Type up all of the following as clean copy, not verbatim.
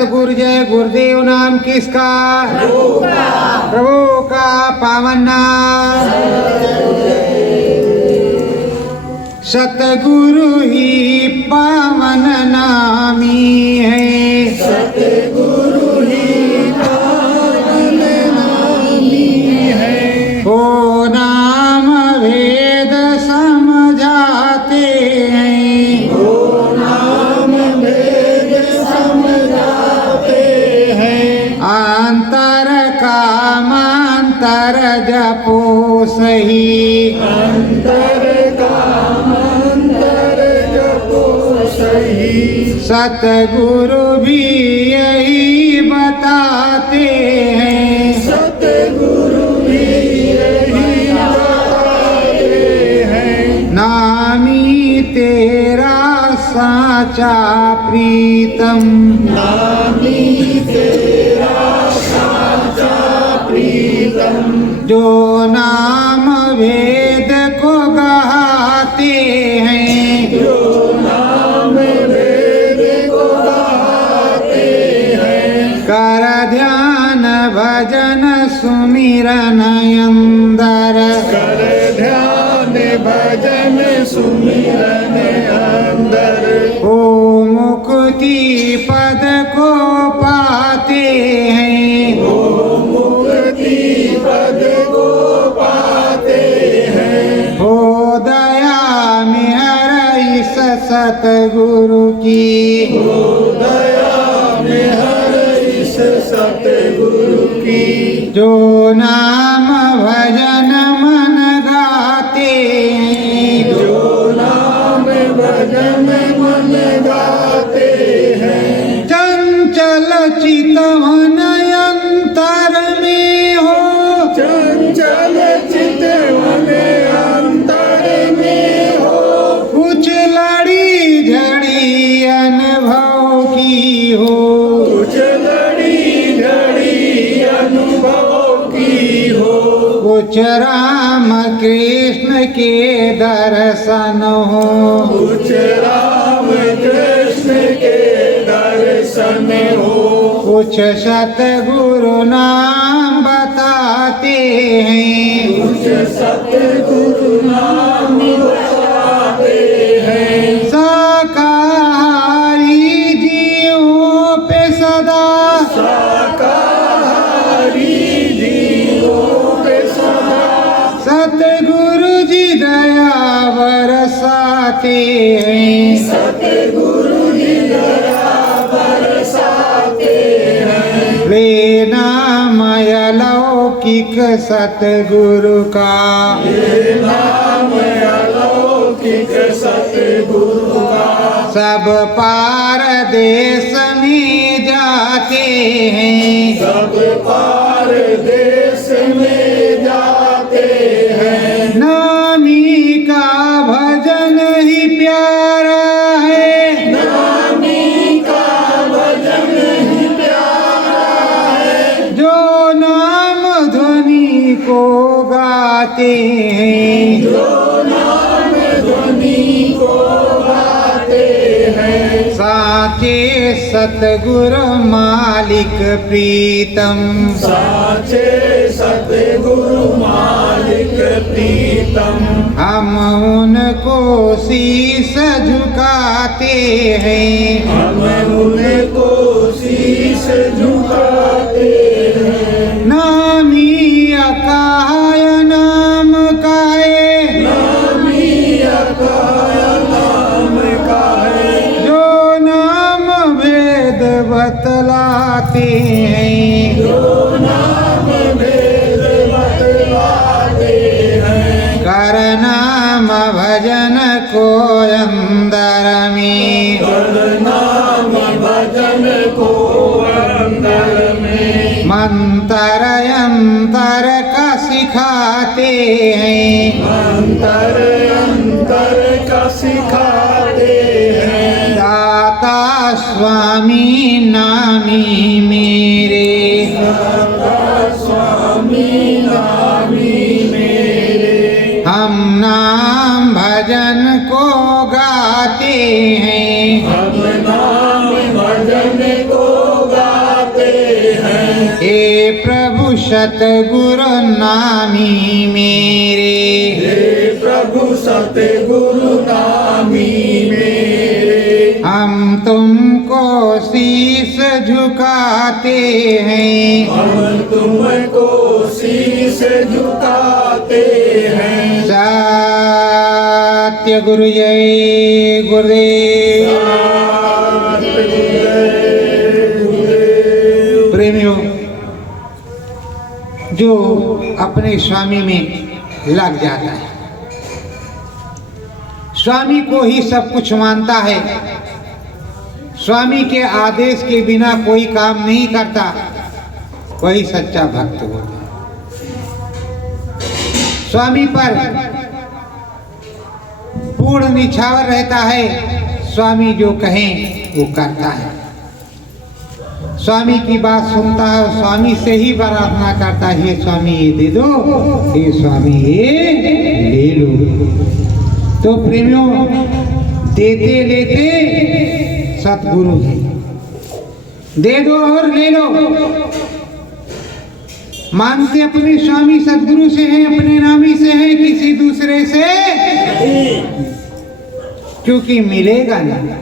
सतगुरु जय गुरुदेव नाम किसका? प्रभु का पावन नाम। सतगुरु ही पावन नामी है, सतगुरु ही पावन नामी है। ओ नाम वेद समझाते हैं, ओ नाम वेद समझाते हैं। अंतर कामांतर जपो सही, अंतर कामांतर जपो सही। सतगुरु भी यही बताते हैं, सतगुरु भी यही बताते हैं। नामी तेरा साचा प्रीतम, नामी तेरा साचा प्रीतम। जो नाम वेद को गाते हैं, जो नाम वेद को गाते हैं। कर ध्यान भजन सुमिरन अंदर, कर ध्यान भजन सुमिरन अंदर। ओ मुक्ति पद को पाते हैं, ओ मुक्ति पद को पाते हैं। हो दया मेहर इस सतगुरु की, हो दया में हर इस सतगुरु की। जो नाम भजन मन गाते हैं, जो नाम भजन मन गाते हैं। चंचल चितवन अंतर में हो, चंचल चितवन अंतर में हो। कुछ लड़ी झड़ी अनुभव की हो, कुछ लड़ी झड़ी अनुभव की हो। कुछ राम कृष्ण के दर्शन हो, कुछ राम कृष्ण के दर्शन हो। कुछ सतगुरु नाम बताते हैं, कुछ सतगुरु नाम बताते हैं। शाकाहारी जीवों पे सदा, शाकाहारी जीवों पे सदा। सतगुरु जी दया बरसाते हैं, सतगुरु जी दया बरसाते हैं। वे नाम अलौकिक सतगुरु का, ये नाम अलौकिक सतगुरु का। सब पार देश में जाते हैं, सब पार देश में जाते हैं। नामी का भजन ही प्यारा है, नामी का भजन ही प्यारा है। जो नाम ध्वनि को गाते हैं, जो नाम ध्वनि को गाते हैं। साचे सतगुरु मालिक प्रीतम, साचे सतगुरु मालिक प्रीतम। हम उनको शीस झुकाते हैं, हम उनको शीश झुकाते हैं। नामी अकाय नाम काहे, नामी अकाय नाम का है। जो नाम वेद बतलाते हैं, जो नाम वेद बतलाते हैं। कर नाम भजन को अंदर में, कर नाम भजन को अंदर में। मंतर अंतर का सिखाते हैं, अंतर अंतर का सिखाते हैं। दाता स्वामी नामी मेरे, स्वामी नामी मेरे। हम नाम भजन को गाते हैं, हम नाम भजन को सतगुरु नामी मेरे। हे प्रभु सतगुरु नामी मेरे। हम तुमको शीस झुकाते हैं। हम तुमको शीस झुकाते हैं। सत्य गुरु जय गुरुदेव। प्रेमियों, जो अपने स्वामी में लग जाता है, स्वामी को ही सब कुछ मानता है, स्वामी के आदेश के बिना कोई काम नहीं करता, वही सच्चा भक्त होता है। स्वामी पर पूर्ण निछावर रहता है, स्वामी जो कहें वो करता है, स्वामी की बात सुनता है, स्वामी से ही प्रार्थना करता है, हे स्वामी ये दे दो, हे स्वामी ये ले लो। तो प्रेमियों, देते लेते सतगुरु है, दे दो और ले लो। मानते अपने स्वामी सतगुरु से हैं, अपने नामी से हैं, किसी दूसरे से, क्योंकि मिलेगा नहीं।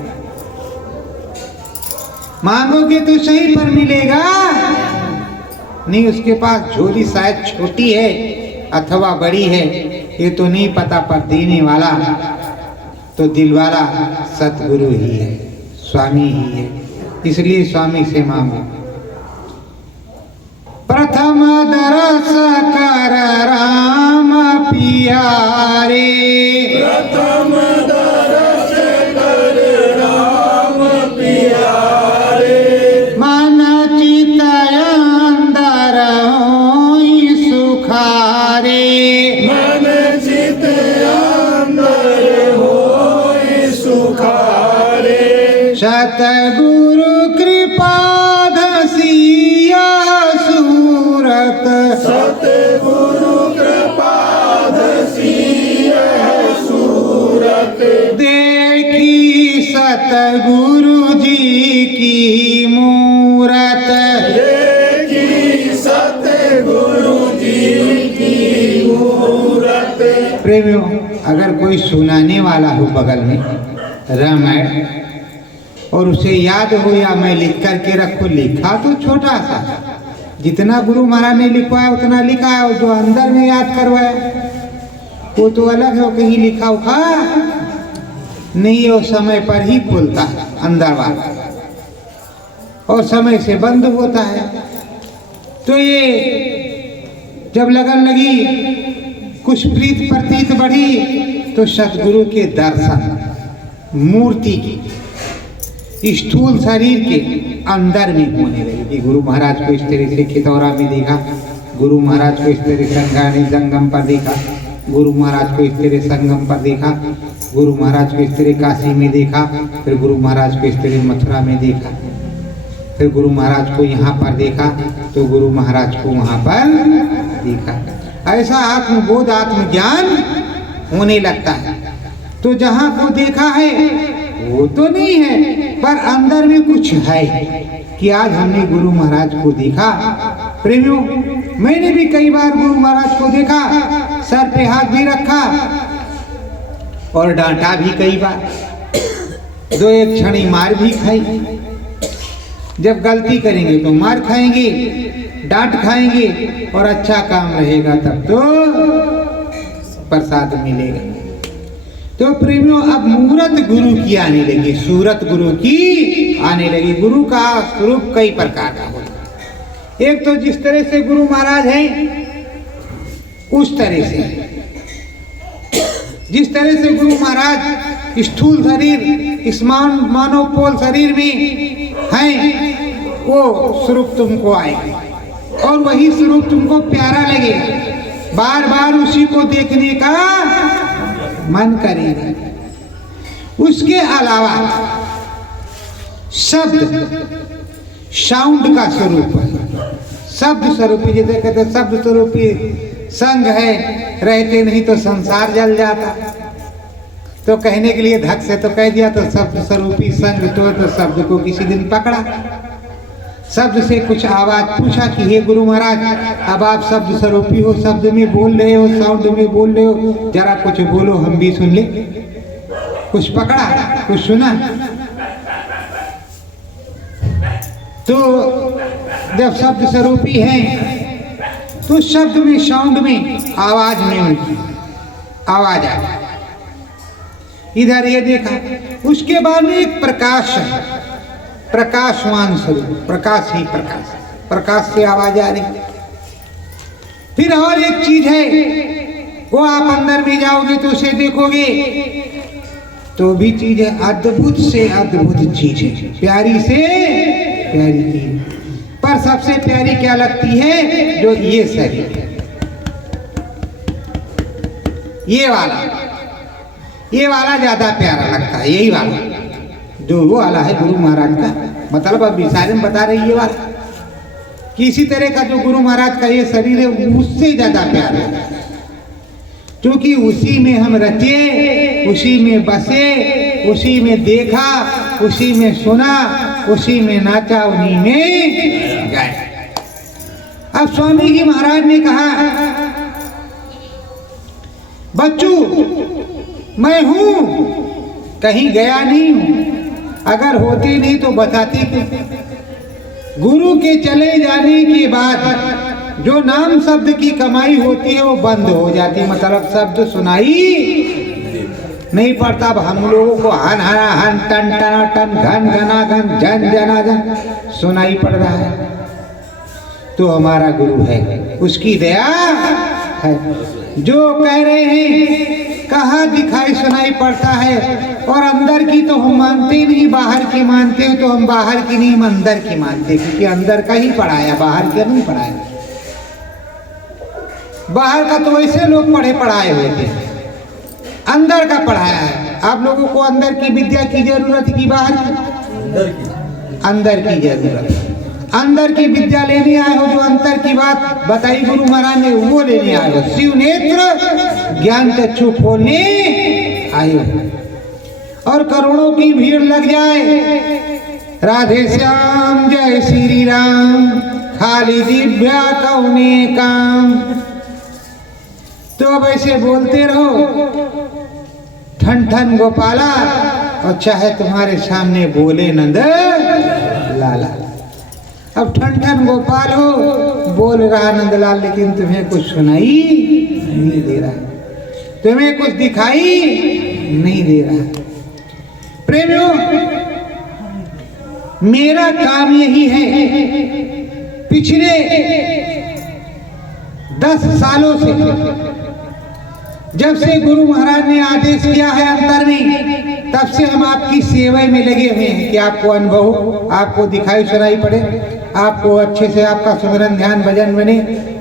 मांगोगे तो सही पर मिलेगा नहीं। उसके पास झोली शायद छोटी है अथवा बड़ी है, ये तो नहीं पता, पर देने वाला तो दिल वाला सतगुरु ही है, स्वामी ही है। इसलिए स्वामी से मांगो। प्रथम दरस कर राम पियारे। प्रथम दरस कर राम पियारे। मन चित अंदर होई सुखारे। मन चित अंदर होई सुखारे। सतगुरु कृपा धसिया सूरत। सतगुरु कृपा धसिया सूरत। देखी सतगुरु जी की मूरत। देखी सतगुरु जी की मूरत। प्रेमियों, अगर कोई सुनाने वाला हो बगल में रामायण और उसे याद हो या मैं लिख करके रखो, लिखा तो छोटा सा, जितना गुरु महाराज ने लिखवाया उतना लिखा है, और जो अंदर में याद करवाया वो तो अलग है, वो कहीं लिखा उखा नहीं, वो समय पर ही खुलता है अंदर वाला, और समय से बंद होता है। तो ये जब लगन लगी, कुछ प्रीत प्रतीत बढ़ी, तो सतगुरु के दर्शन मूर्ति की स्थूल शरीर के अंदर में होने लगी। कि गुरु महाराज को इस तरह से खितौरा में देखा, गुरु महाराज को इस तरह संगानी संगम पर देखा, गुरु महाराज को इस तरह संगम पर देखा, गुरु महाराज को इस तरह काशी में देखा, फिर गुरु महाराज को इस तरह मथुरा में देखा, फिर गुरु महाराज को यहाँ पर देखा, तो गुरु महाराज को वहाँ पर देखा। ऐसा आत्मबोध आत्मज्ञान होने लगता है। तो जहाँ को देखा है वो तो नहीं है, पर अंदर में कुछ है कि आज हमने गुरु महाराज को देखा। प्रेमियों, मैंने भी कई बार गुरु महाराज को देखा, सर पे हाथ भी रखा और डांटा भी कई बार, दो एक क्षणी मार भी खाई। जब गलती करेंगे तो मार खाएंगे, डांट खाएंगे, और अच्छा काम रहेगा तब तो प्रसाद मिलेगा। तो प्रेमियों, अब मूरत गुरु की आने लगी, सूरत गुरु की आने लगी। गुरु का स्वरूप कई प्रकार का होता है। एक तो जिस तरह से गुरु महाराज हैं उस तरह से, जिस तरह से गुरु महाराज स्थूल शरीर, इस मानव पोल शरीर में हैं, वो स्वरूप तुमको आएगा, और वही स्वरूप तुमको प्यारा लगेगा, बार बार उसी को देखने का मन करेगा। उसके अलावा शब्द साउंड का स्वरूप है, शब्द स्वरूपी, जैसे कहते शब्द स्वरूपी संग है, रहते नहीं तो संसार जल जाता। तो कहने के लिए धक से तो कह दिया, तो शब्द स्वरूपी संग तो शब्द को किसी दिन पकड़ा। शब्द से कुछ आवाज पूछा कि हे गुरु महाराज, अब आप शब्द स्वरूपी हो, शब्द में बोल रहे हो, साउंड में बोल रहे हो, जरा कुछ बोलो हम भी सुन ले। कुछ पकड़ा, कुछ सुना। तो जब शब्द स्वरूपी हैं तो शब्द में, साउंड में, आवाज में उनकी आवाज आ, इधर ये देखा। उसके बाद में एक प्रकाश है, प्रकाशवान स्वरूप, प्रकाश ही प्रकाश, प्रकाश से आवाज आ रही। फिर और एक चीज है, वो आप अंदर में जाओगे तो उसे देखोगे तो भी चीज है, अद्भुत से अद्भुत चीज है, प्यारी से प्यारी चीज। पर सबसे प्यारी क्या लगती है? जो ये शरीर, ये वाला ज्यादा प्यारा लगता है। यही वाला जो वो वाला है गुरु महाराज का, मतलब अब विसारे में बता रही ये वाला कि इसी तरह का जो गुरु महाराज का ये शरीर है उससे ज्यादा प्यारा है, क्योंकि उसी में हम रचे, उसी में बसे, उसी में देखा, उसी में सुना, उसी में नाचा, उन्हीं में गाया। अब स्वामी जी महाराज ने कहा, बच्चू मैं हूं, कहीं गया नहीं हूं, अगर होते नहीं तो बताते क्यों? गुरु के चले जाने के बाद जो नाम शब्द की कमाई होती है वो बंद हो जाती, मतलब शब्द सुनाई नहीं पड़ता। अब हम लोगों को हन हना हन, टन टना टन, घन घना घन, जन जना जन सुनाई पड़ रहा है। तो हमारा गुरु है, उसकी दया है। जो कह रहे हैं कहाँ दिखाई सुनाई पड़ता है, और अंदर की तो हम मानते नहीं, बाहर की मानते हो। तो हम बाहर की नहीं, हम अंदर की मानते, क्योंकि अंदर का ही पढ़ाया, बाहर का नहीं पढ़ाया। बाहर का तो वैसे लोग पढ़े पढ़ाए हुए थे, अंदर का पढ़ाया है। आप लोगों को अंदर की विद्या की जरूरत की बाहर की? अंदर की जरूरत। अंदर की विद्या लेने आए हो, जो अंतर की बात बताई गुरु महाराज ने वो लेने आए हो। शिव नेत्र ज्ञान चक्षु खोलने आए हो। और करोड़ों की भीड़ लग जाए, राधे श्याम जय श्री राम, खाली दिव्या कौने काम, तो अब ऐसे बोलते रहो ठन ठन गोपाला, और चाहे तुम्हारे सामने बोले नंद लाला। अब ठन ठन गोपाल हो, बोल रहा नंदलाल, लेकिन तुम्हें कुछ सुनाई नहीं दे रहा, तुम्हें कुछ दिखाई नहीं दे रहा। प्रेमियों, मेरा काम यही है, पिछले 10 सालों से जब से गुरु महाराज ने आदेश किया है अंतर में, तब से हम आपकी सेवा में लगे हुए हैं कि आपको अनुभव हो, आपको दिखाई सुनाई पड़े, आपको अच्छे से आपका सुमिरन ध्यान भजन बने।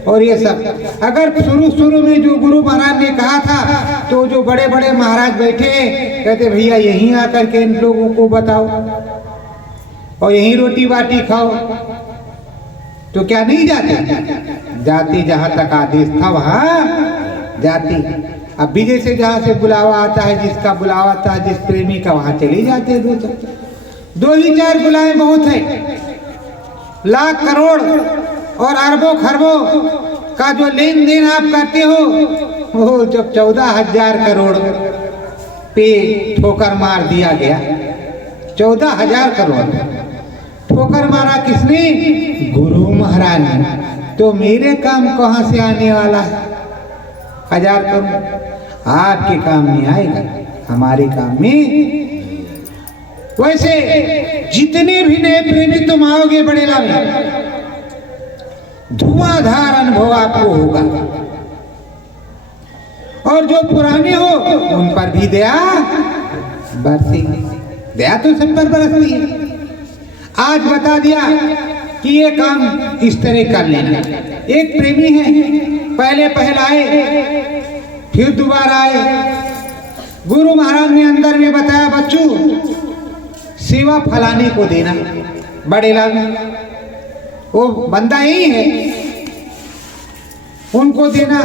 और ये सब अगर शुरू में जो गुरु महाराज ने कहा था, तो जो बड़े बड़े महाराज बैठे कहते भैया यहीं आकर के इन लोगों को बताओ और यहीं रोटी बाटी खाओ, तो क्या नहीं जाते? जाती, जहां तक आदेश था वहां जाती। अब भी जैसे जहां से बुलावा आता है, जिसका बुलावा आता है, जिस प्रेमी का, वहां चले जाते हैं। दो ही चार बुलाए बहुत है। लाख करोड़ और अरबों खरबों का जो लेन देन आप करते हो, वो जब 14,000 करोड़ पे ठोकर मार दिया गया, 14,000 करोड़ ठोकर मारा किसने? गुरु महाराज ने। तो मेरे काम कहां से आने वाला है? 1000 करोड़ आपके काम में आएगा, हमारे काम में। वैसे जितने भी नए प्रेमी तुम आओगे बड़ेला में, धुआंधार अनुभव आपको होगा, और जो पुराने हो उन पर भी दया बरसेगी। दया तो सब पर बरसती है। आज बता दिया कि ये काम इस तरह कर लेना। एक प्रेमी है, पहले आए, फिर दोबारा आए। गुरु महाराज ने अंदर में बताया, बच्चू सेवा फलाने को देना, बड़ेला में वो बंदा यही है, उनको देना।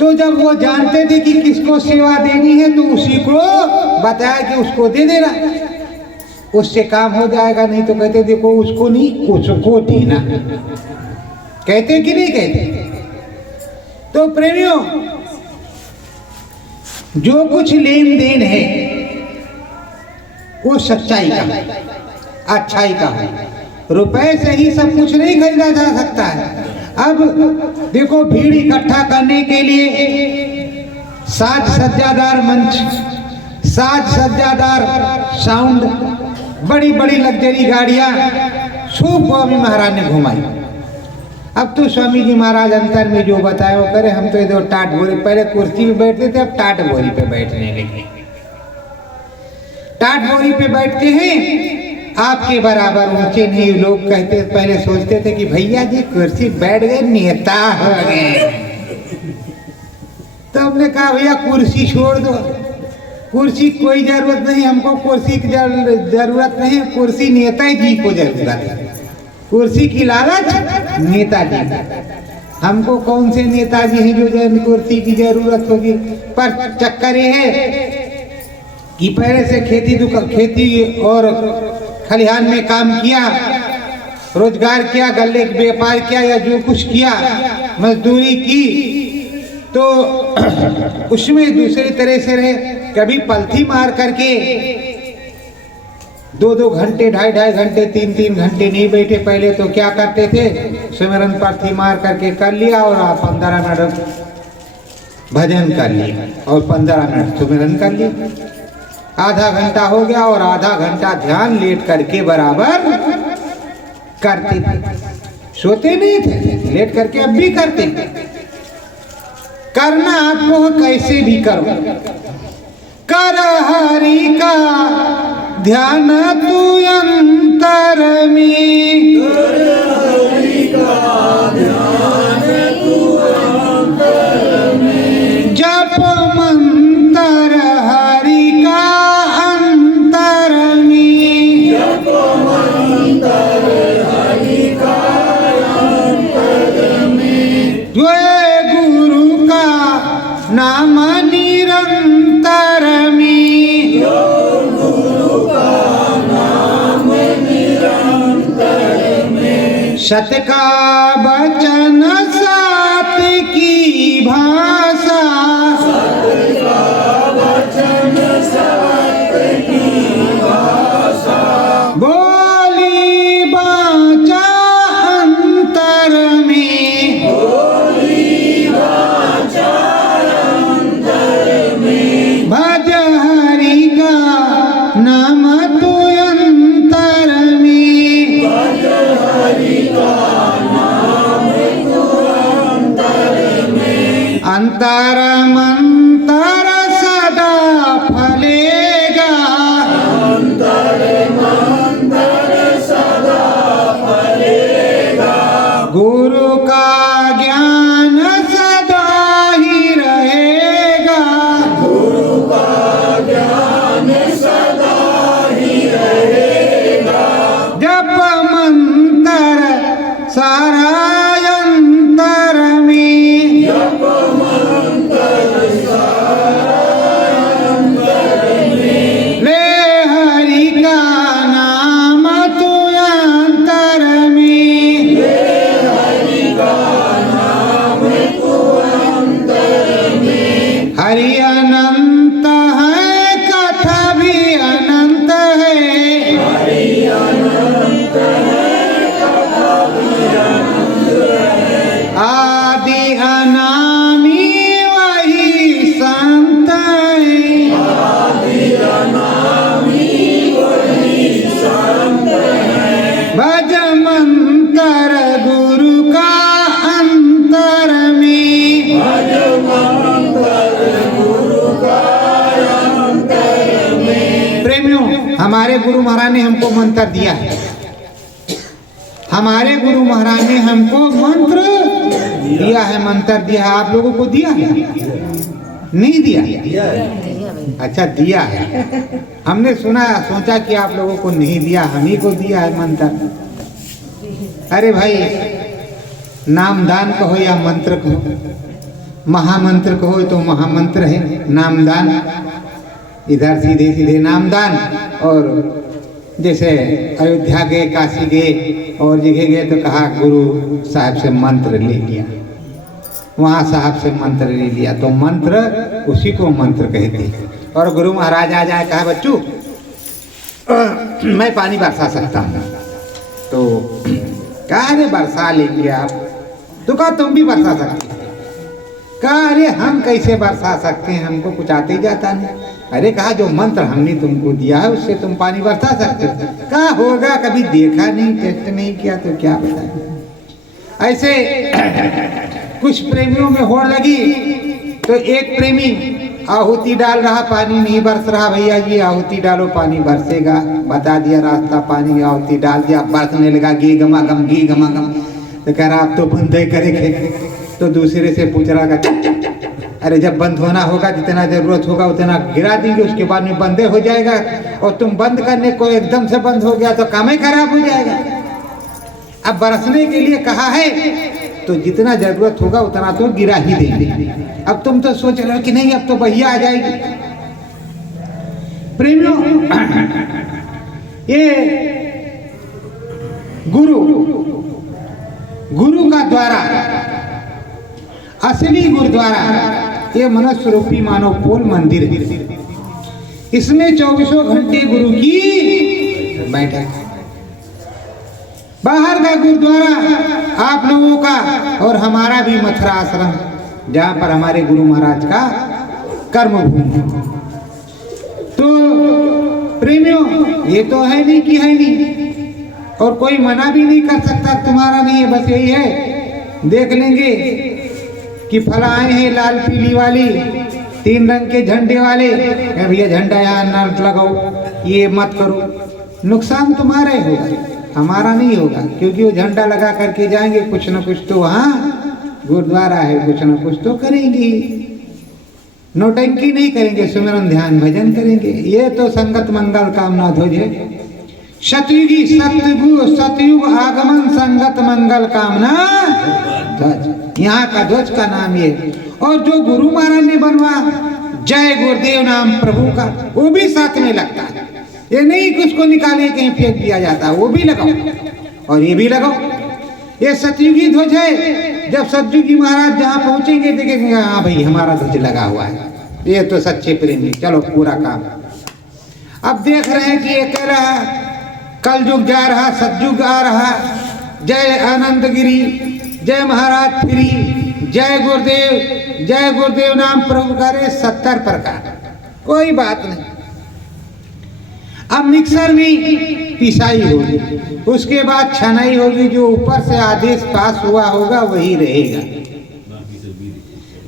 तो जब वो जानते थे कि किसको सेवा देनी है, तो उसी को बताया कि उसको दे देना। उससे काम हो जाएगा। नहीं तो कहते देखो उसको नहीं उसको जीना, कहते कि नहीं कहते। तो प्रेमियों, जो कुछ लेन देन है वो सच्चाई का है, अच्छाई का है। रुपए से ही सब कुछ नहीं खरीदा जा सकता है। अब देखो, भीड़ इकट्ठा करने के लिए साज सज्जादार मंच, साज सज्जादार साउंड, बड़ी बड़ी लग्जरी गाड़ियां खूब स्वामी महाराज ने घुमाई। अब तो स्वामी जी महाराज अंतर में जो बताए वो करे, हम तो इधर टाट बोरी, पहले कुर्सी पे बैठते थे, अब टाट बोरी पे बैठने लगे। टाट बोरी पे बैठते हैं, आपके बराबर ऊंचे नहीं। लोग कहते, पहले सोचते थे कि भैया जी कुर्सी बैठ गए नेता हो गए। तो हमने कहा भैया कुर्सी छोड़ दो, कुर्सी कोई जरूरत नहीं, हमको कुर्सी की जरूरत नहीं, कुर्सी नेता जी को जरूरत है। कुर्सी की लालच नेताजी, हमको कौन से नेताजी हैं जो कुर्सी की जरूरत होगी। पर चक्कर ये है कि पहले से खेती और खलिहान में काम किया, रोजगार किया, गल्ले का व्यापार किया या जो कुछ किया, मजदूरी की, तो उसमें दूसरी तरह से रहे। कभी पलथी मार करके 2-2 घंटे, 2.5 घंटे, 3-3 घंटे नहीं बैठे। पहले तो क्या करते थे, सिमरन पलथी मार करके कर लिया और 15 मिनट भजन कर लिया और 15 मिनट सिमरन कर लिया। आधा घंटा हो गया और आधा घंटा ध्यान लेट करके बराबर करते थे, सोते नहीं थे, लेट करके अब भी करते। करना आपको कैसे भी करो, कर हरि का ध्यान तू अंतर में, कर हरि का ध्यान तू अंतर में, जप मंत्र हरि का अंतर में, जप मंत्र हरि का अंतर में, जो गुरु का नाम निरंतर में, गुरु का नाम निरंतर में, सत का वचन सात की भाषा, सत्य वचन सत्य की भाषा, बोली बाचा अंतर में, बोली वाचा अंतर में, भज हरि का नाम तू अंतर में, भज हरि का नाम तू अंतर में, अंतर मंतर सदा फलेगा, अंतर मंतर सदा फलेगा, गुरु का ज्ञान सदा ही रहेगा, गुरु का ज्ञान सदा ही रहेगा, जप मंत्र सारा अंतर में, जप मंत्र सारा अंतर में, ले हरि का नाम तू अंतर में, हरि का नाम तू अंतर में, हरि अनंत है कथा भी अनंत है, हरि अनंत है कथा भी अनंत है, आदि अनामी वही संत है, आदि अनामी वही संत है, भज मंत्र गुरु का अंतर में, भज मंत्र गुरु का अंतर में। प्रेमियों, हमारे गुरु महाराज ने हमको मंत्र दिया है, हमारे गुरु महाराज ने हमको मंत्र दिया है, मंत्र दिया है। आप लोगों को दिया है नहीं दिया? अच्छा दिया है। हमने सुना, सोचा कि आप लोगों को नहीं दिया, हम ही को दिया है मंत्र। अरे भाई, नामदान कहो या मंत्र कहो, महामंत्र कहो तो महामंत्र है, नामदान इधर सीधे सीधे नामदान और जैसे अयोध्या गए, काशी गए और जगह गए तो कहा गुरु साहब से मंत्र ले लिया, वहाँ साहब से मंत्र ले लिया, तो मंत्र उसी को मंत्र कहते हैं। और गुरु महाराज आ जाए, कहा बच्चू मैं पानी बरसा सकता हूँ, तो कहा अरे बरसा लेंगे आप, तो कहा तुम भी बरसा सकते, कहा अरे हम कैसे बरसा सकते हैं, हमको कुछ आते ही जाता नहीं। अरे कहा जो मंत्र हमने तुमको दिया है उससे तुम पानी बरसा सकते हो। कहा होगा, कभी देखा नहीं, टेस्ट नहीं किया तो क्या बताएं। ऐसे कुछ प्रेमियों में होड़ लगी, तो एक प्रेमी आहुति डाल रहा, पानी नहीं बरस रहा, भैया जी आहुति डालो पानी बरसेगा, बता दिया रास्ता, पानी आहुति डाल दिया, बरसने लगा, गी गमा गम गी गमा गम। तो कह रहा आप तो बंद करेंगे, तो दूसरे से पूछ रहा अरे जब बंद होना होगा जितना जरूरत होगा उतना गिरा देंगे, उसके बाद में बंदे हो जाएगा, और तुम बंद करने को एकदम से बंद हो गया तो काम ही खराब हो जाएगा। अब बरसने के लिए कहा है तो जितना जरूरत होगा उतना तो गिरा ही देंगे। अब तुम तो सोच रहे हो कि नहीं अब तो भैया आ जाएगी। प्रेमियों, ये गुरु का द्वारा, असली गुरुद्वारा ये मनुष्य रूपी मानव पोल मंदिर है। इसमें 24 घंटे गुरु की बैठक। बाहर का गुरुद्वारा आप लोगों का और हमारा भी मथुरा आश्रम, जहाँ पर हमारे गुरु महाराज का कर्मभूमि। तो प्रेमियों, ये तो है नहीं कि है नहीं, और कोई मना भी नहीं कर सकता तुम्हारा नहीं है, बस यही है देख लेंगे कि फला आए हैं लाल पीली वाली 3 रंग के झंडे वाले, भैया झंडा यहाँ न लगाओ, ये मत करो। नुकसान तुम्हारा ही होगा, हमारा नहीं होगा, क्योंकि वो झंडा लगा करके जाएंगे, कुछ न कुछ तो वहाँ गुरुद्वारा है, कुछ न कुछ तो करेंगे। नौटंकी नहीं करेंगे, सुमिरन ध्यान भजन करेंगे। ये तो संगत मंगल कामना ध्वज है। सतयुगी सतयुग आगमन संगत मंगल कामना ध्वज, यहाँ का ध्वज का नाम ये। और जो गुरु महाराज ने बनवा जय गुरुदेव नाम प्रभु का, वो भी साथ में लगता है। ये नहीं कि उसको निकाले कहीं फेंक दिया जाता, वो भी लगाओ और ये भी लगाओ। ये सतयुगी ध्वज है। जब सतयुगी महाराज जहाँ पहुंचेंगे देखेंगे हाँ भाई हमारा ध्वज लगा हुआ है, ये तो सच्चे प्रेमी, चलो पूरा काम। अब देख रहे हैं कि ये कह रहा कल युग जा रहा, सतयुग आ रहा, जय आनंद गिरी, जय महाराज फ्री, जय गुरुदेव नाम प्रभु करे 70 प्रकार, कोई बात नहीं। अब मिक्सर में पिसाई होगी, उसके बाद छनाई होगी, जो ऊपर से आदेश पास हुआ होगा वही रहेगा।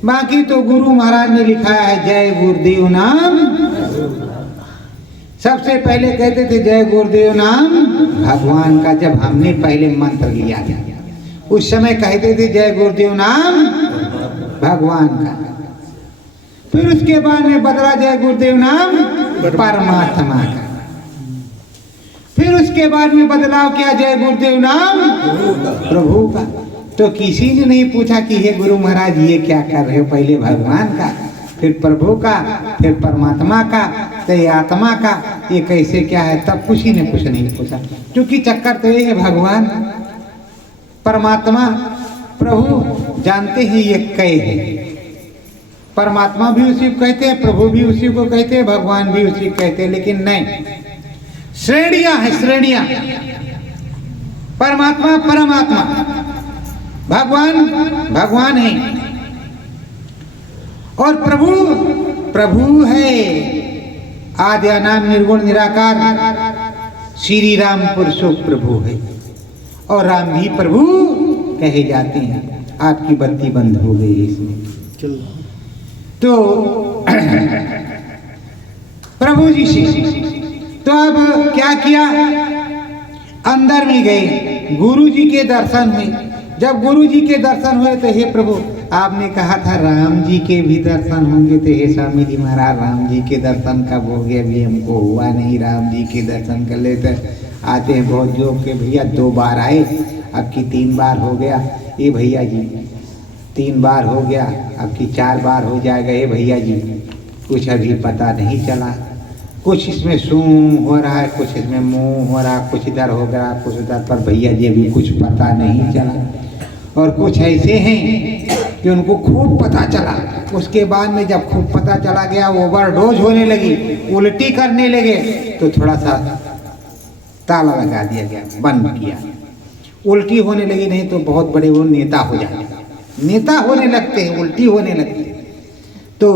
बाकी तो गुरु महाराज ने लिखा है जय गुरुदेव नाम। सबसे पहले कहते थे जय गुरुदेव नाम भगवान का, जब हमने पहले मंत्र लिया था उस समय कहते थे जय गुरुदेव नाम भगवान का। फिर उसके बाद में बदला जय गुरुदेव नाम परमात्मा का। फिर उसके बाद में बदलाव किया जय गुरुदेव नाम प्रभु का। तो किसी ने नहीं पूछा कि हे गुरु महाराज ये क्या कर रहे हो, पहले भगवान का, फिर प्रभु का, फिर परमात्मा का, तो ये आत्मा का, ये कैसे क्या है, तब किसी ने कुछ नहीं पूछा। क्योंकि चक्कर तो ये है भगवान परमात्मा प्रभु जानते हैं ये कई है। परमात्मा भी उसी को कहते हैं, प्रभु भी उसी को कहते हैं, भगवान भी उसी को कहते हैं, लेकिन नहीं, श्रेणियां हैं, श्रेणियां। परमात्मा परमात्मा, भगवान भगवान है, और प्रभु प्रभु है। आदि अनाम निर्गुण निराकार श्री राम पुरुषो प्रभु है, और राम भी प्रभु कहे जाते हैं। आपकी बत्ती बंद हो गई इसमें। तो प्रभु जी से तो अब क्या किया, अंदर में गए, गुरु जी के दर्शन हुए। जब गुरु जी के दर्शन हुए तो हे प्रभु, आपने कहा था राम जी के भी दर्शन होंगे, तो हे स्वामी जी महाराज राम जी के दर्शन कब हो गया, अभी हमको हुआ नहीं, राम जी के दर्शन कर लेते। आते हैं बहुत जोग के भैया 2 बार आए, अब की 3 बार हो गया, ये भैया जी 3 बार हो गया, अब की 4 बार हो जाएगा, ये भैया जी कुछ अभी पता नहीं चला। कुछ इसमें सू हो रहा है, कुछ इसमें मुंह हो रहा, कुछ इधर हो गया, कुछ उधर, पर भैया जी अभी कुछ पता नहीं चला। और कुछ ऐसे हैं कि उनको खूब पता चला, उसके बाद में जब खूब पता चला गया, ओवरडोज होने लगी, उल्टी करने लगे, तो थोड़ा सा ताला लगा दिया गया, बंद किया। उल्टी होने लगी, नहीं तो बहुत बड़े वो नेता हो जाते, नेता होने लगते हैं, उल्टी होने लगती है। तो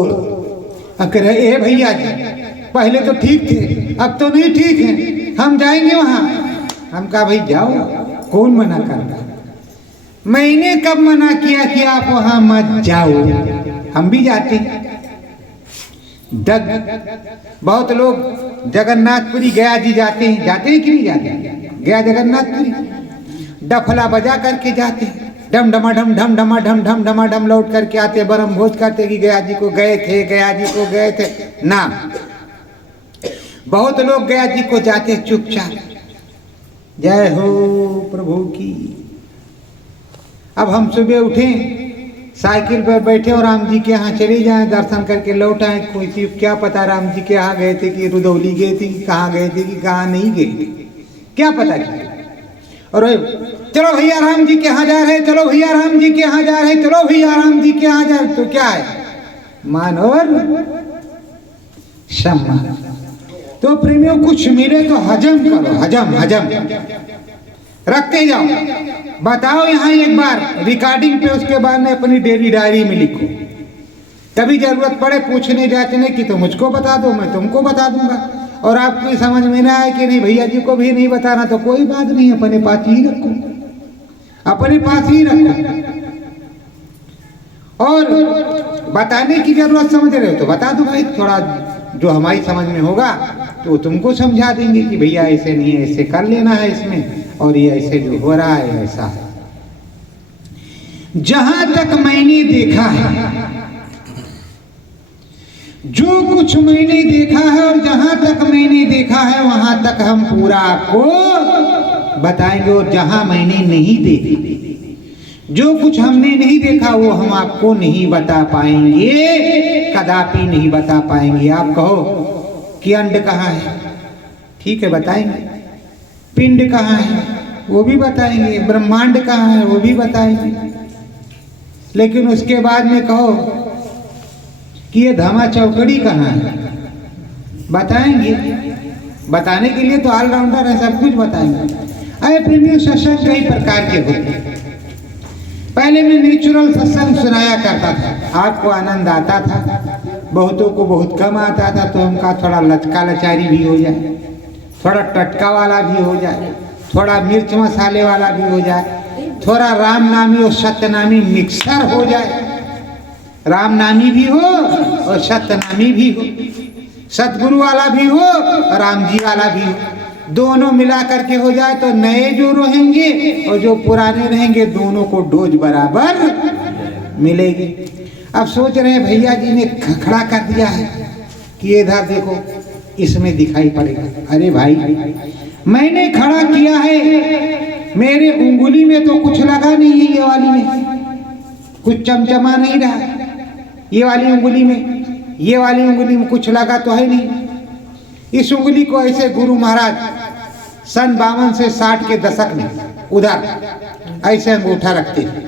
कह रहे ए भैया जी पहले तो ठीक थे, अब तो नहीं ठीक है, हम जाएंगे वहाँ। हम कहा भाई जाओ, कौन मना करता, मैंने कब मना किया कि आप वहाँ मत जाओ, हम भी जाते। बहुत लोग जगन्नाथपुरी गया जी जाते हैं, जाते हैं कि नहीं जाते? गया जगन्नाथपुरी डफला बजा करके जाते, डम डमा ढम ढम डमा ढम ढम डमा ढम लौट करके आते, बरम भोज करते कि गया जी को गए थे, गया जी को गए थे ना। बहुत लोग गया जी को जाते चुपचाप, जय हो प्रभु की। अब हम सुबह उठे, साइकिल पर बैठे और राम जी के यहाँ चले जाएं, दर्शन करके लौट आए। कोई चीज क्या पता राम जी के यहाँ गए थे कि रुदौली गए थे कि कहाँ गए थे कि कहाँ नहीं गए थे, क्या पता क्या। और चलो भैया राम जी के यहाँ जा रहे, चलो भैया राम जी के यहाँ जा रहे, चलो भैया राम जी के यहाँ जा रहे, तो क्या है मान और सम्मान। तो प्रेमियों कुछ मिले तो हजम करो, हजम हजम रखते जाओ। बताओ यहाँ एक बार रिकॉर्डिंग पे, उसके बाद में अपनी डेली डायरी में लिखो। कभी जरूरत पड़े पूछने जांचने की तो मुझको बता दो, मैं तुमको बता दूंगा। और आपको समझ में ना आए कि नहीं भैया जी को भी नहीं बताना, तो कोई बात नहीं, अपने पास ही रखो, अपने पास ही रखो। और बताने की जरूरत समझ रहे हो तो बता दो भाई, थोड़ा जो हमारी समझ में होगा तो तुमको समझा देंगे कि भैया ऐसे नहीं है, ऐसे कर लेना है इसमें, और ये ऐसे जो हो रहा है ऐसा है। जहां तक मैंने देखा है, जो कुछ मैंने देखा है और जहां तक मैंने देखा है वहां तक हम पूरा आपको बताएंगे। और जहां मैंने नहीं देखा, जो कुछ हमने नहीं देखा वो हम आपको नहीं बता पाएंगे, कदापि नहीं बता पाएंगे। आप कहो कि अंड कहाँ है, ठीक है बताएंगे। पिंड कहाँ है वो भी बताएंगे, ब्रह्मांड कहाँ है वो भी बताएंगे। लेकिन उसके बाद में कहो कि ये धामा चौकड़ी कहाँ है, बताएंगे। बताने के लिए तो ऑलराउंडर है, सब कुछ बताएंगे। अरे प्रेमियों, सत्संग कई प्रकार के होते हैं। पहले मैं नेचुरल सत्संग सुनाया करता था, आपको आनंद आता था, बहुतों को बहुत कम आता था, तो हमका थोड़ा लचका लचारी भी हो जाए, थोड़ा टटका वाला भी हो जाए, थोड़ा मिर्च मसाले वाला भी हो जाए, थोड़ा राम नामी और सत्यनामी मिक्सर हो जाए, राम नामी भी हो और सत्यनामी भी हो, सतगुरु वाला भी हो और राम जी वाला भी हो, दोनों मिला करके हो जाए तो नए जो रहेंगे और जो पुराने रहेंगे दोनों को डोज बराबर मिलेगी। अब सोच रहे हैं भैया जी ने खड़ा कर दिया है कि इधर देखो इसमें दिखाई पड़ेगा। अरे भाई मैंने खड़ा किया है, मेरे उंगली में तो कुछ लगा नहीं है, ये वाली में कुछ चमचमा नहीं रहा, ये वाली उंगली में, ये वाली उंगली में कुछ लगा तो है नहीं। इस उंगली को ऐसे गुरु महाराज सन 52 से 60 के दशक में उधर ऐसे अंगूठा रखते थे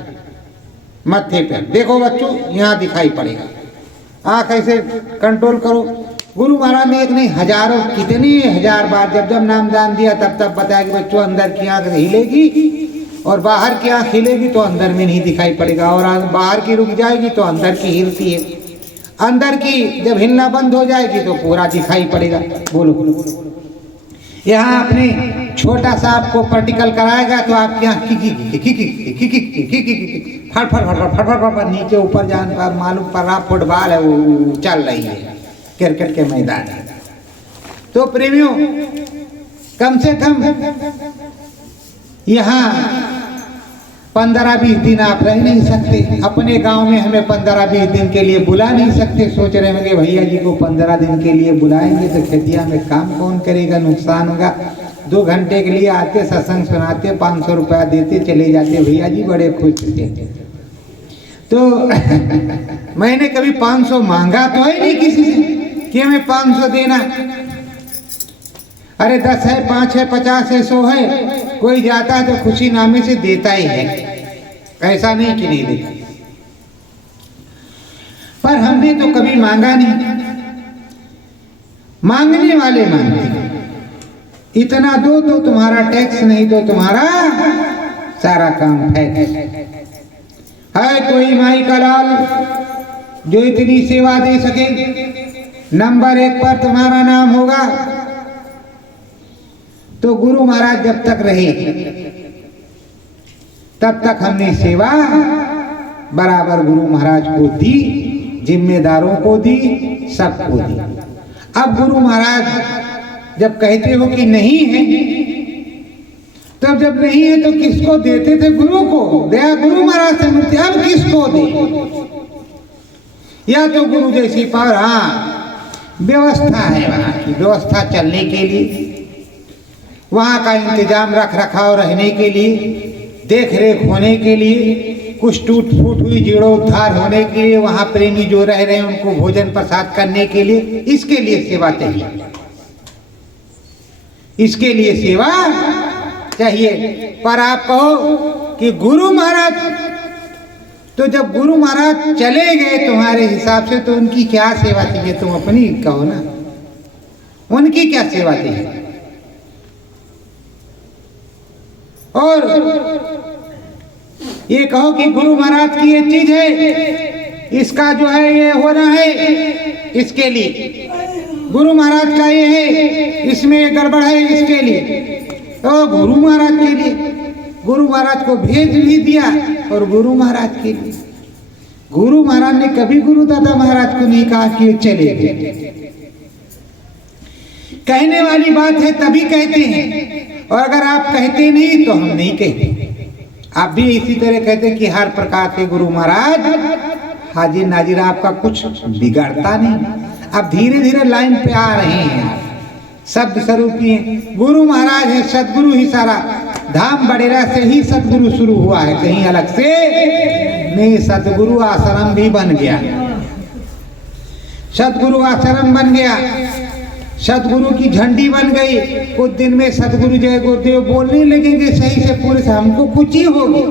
मत्थे पर। देखो बच्चों यहाँ दिखाई पड़ेगा, आंख ऐसे कंट्रोल करो। गुरु महाराज ने एक नहीं हजारों कितने हजार बार जब जब नामदान दिया तब तब बताया कि बच्चों अंदर की आंख हिलेगी और बाहर की आंख हिलेगी तो अंदर में नहीं दिखाई पड़ेगा, और बाहर की रुक जाएगी तो अंदर की हिलती है, अंदर की जब हिलना बंद हो जाएगी तो पूरा दिखाई पड़ेगा। बोलो यहाँ आपने छोटा सा आपको प्रैक्टिकल कराएगा तो आपके यहाँ फट फट फट फट फट फट नीचे ऊपर जान पर मालूम पड़ रहा फुटबॉल है वो चल रही है, क्रिकेट के मैदान है। तो प्रेमियों कम से कम यहाँ 15-20 दिन आप रह नहीं सकते, अपने गांव में हमें 15-20 दिन के लिए बुला नहीं सकते। सोच रहे होंगे भैया जी को 15 दिन के लिए बुलाएंगे तो खेतिया में काम कौन करेगा, नुकसान होगा। 2 घंटे के लिए आते, सत्संग सुनाते, 500 रुपया देते चले जाते, भैया जी बड़े खुश थे। तो मैंने कभी 500 मांगा तो है नहीं किसी से कि हमें 500 देना, अरे 10 है, 5 है, 50 है, 100 है, कोई जाता है तो खुशी नामे से देता ही है, ऐसा नहीं कि नहीं देता। पर हमने तो कभी मांगा नहीं, मांगने वाले मांगते। इतना दो तो तुम्हारा टैक्स, नहीं तो तुम्हारा सारा काम है। कोई माई का लाल जो इतनी सेवा दे सके, नंबर 1 पर तुम्हारा नाम होगा। तो गुरु महाराज जब तक रहे तब तक हमने सेवा बराबर गुरु महाराज को दी, जिम्मेदारों को दी, सबको दी। अब गुरु महाराज जब कहते हो कि नहीं है, तब जब नहीं है तो किसको देते थे? गुरु को। दया गुरु महाराज से मिलती, अब किसको दे? या तो गुरु जैसी पावर, हाँ व्यवस्था है वहां की, व्यवस्था चलने के लिए, वहां का इंतजाम रख रखाव रहने के लिए, देख रेख होने के लिए, कुछ टूट फूट हुई जीर्णोद्धार होने के लिए, वहां प्रेमी जो रह रहे हैं उनको भोजन प्रसाद करने के लिए, इसके लिए सेवा चाहिए, इसके लिए सेवा चाहिए। पर आप कहो कि गुरु महाराज, तो जब गुरु महाराज चले गए तुम्हारे हिसाब से, तो उनकी क्या सेवा चाहिए? तुम अपनी कहो ना, उनकी क्या सेवा चाहिए? और ये कहो कि गुरु महाराज की ये चीज है, इसका जो है ये होना है, इसके लिए गुरु महाराज का ये है, इसमें ये गड़बड़ है, इसके लिए, तो गुरु महाराज के लिए। गुरु महाराज को भेज भी दिया और गुरु महाराज के लिए। गुरु महाराज ने कभी गुरु दादा महाराज को नहीं कहा कि चले गए। कहने वाली बात है तभी कहते हैं, और अगर आप कहते नहीं तो हम नहीं कहते। आप भी इसी तरह कहते कि हर प्रकार के गुरु महाराज हाजिर नाजिर, आपका कुछ बिगड़ता नहीं। अब धीरे धीरे लाइन पे आ रहे हैं आप, शब्द स्वरूपी हैं। गुरु महाराज है, सदगुरु ही सारा। धाम बड़ेरा से ही सदगुरु शुरू हुआ है, कहीं अलग से नहीं। सदगुरु आश्रम भी बन गया, सदगुरु आश्रम बन गया, सदगुरु की झंडी बन गई। कुछ दिन में सदगुरु जय गुरुदेव बोलने लगेंगे सही से पूरे से, हमको कुछ ही होगी,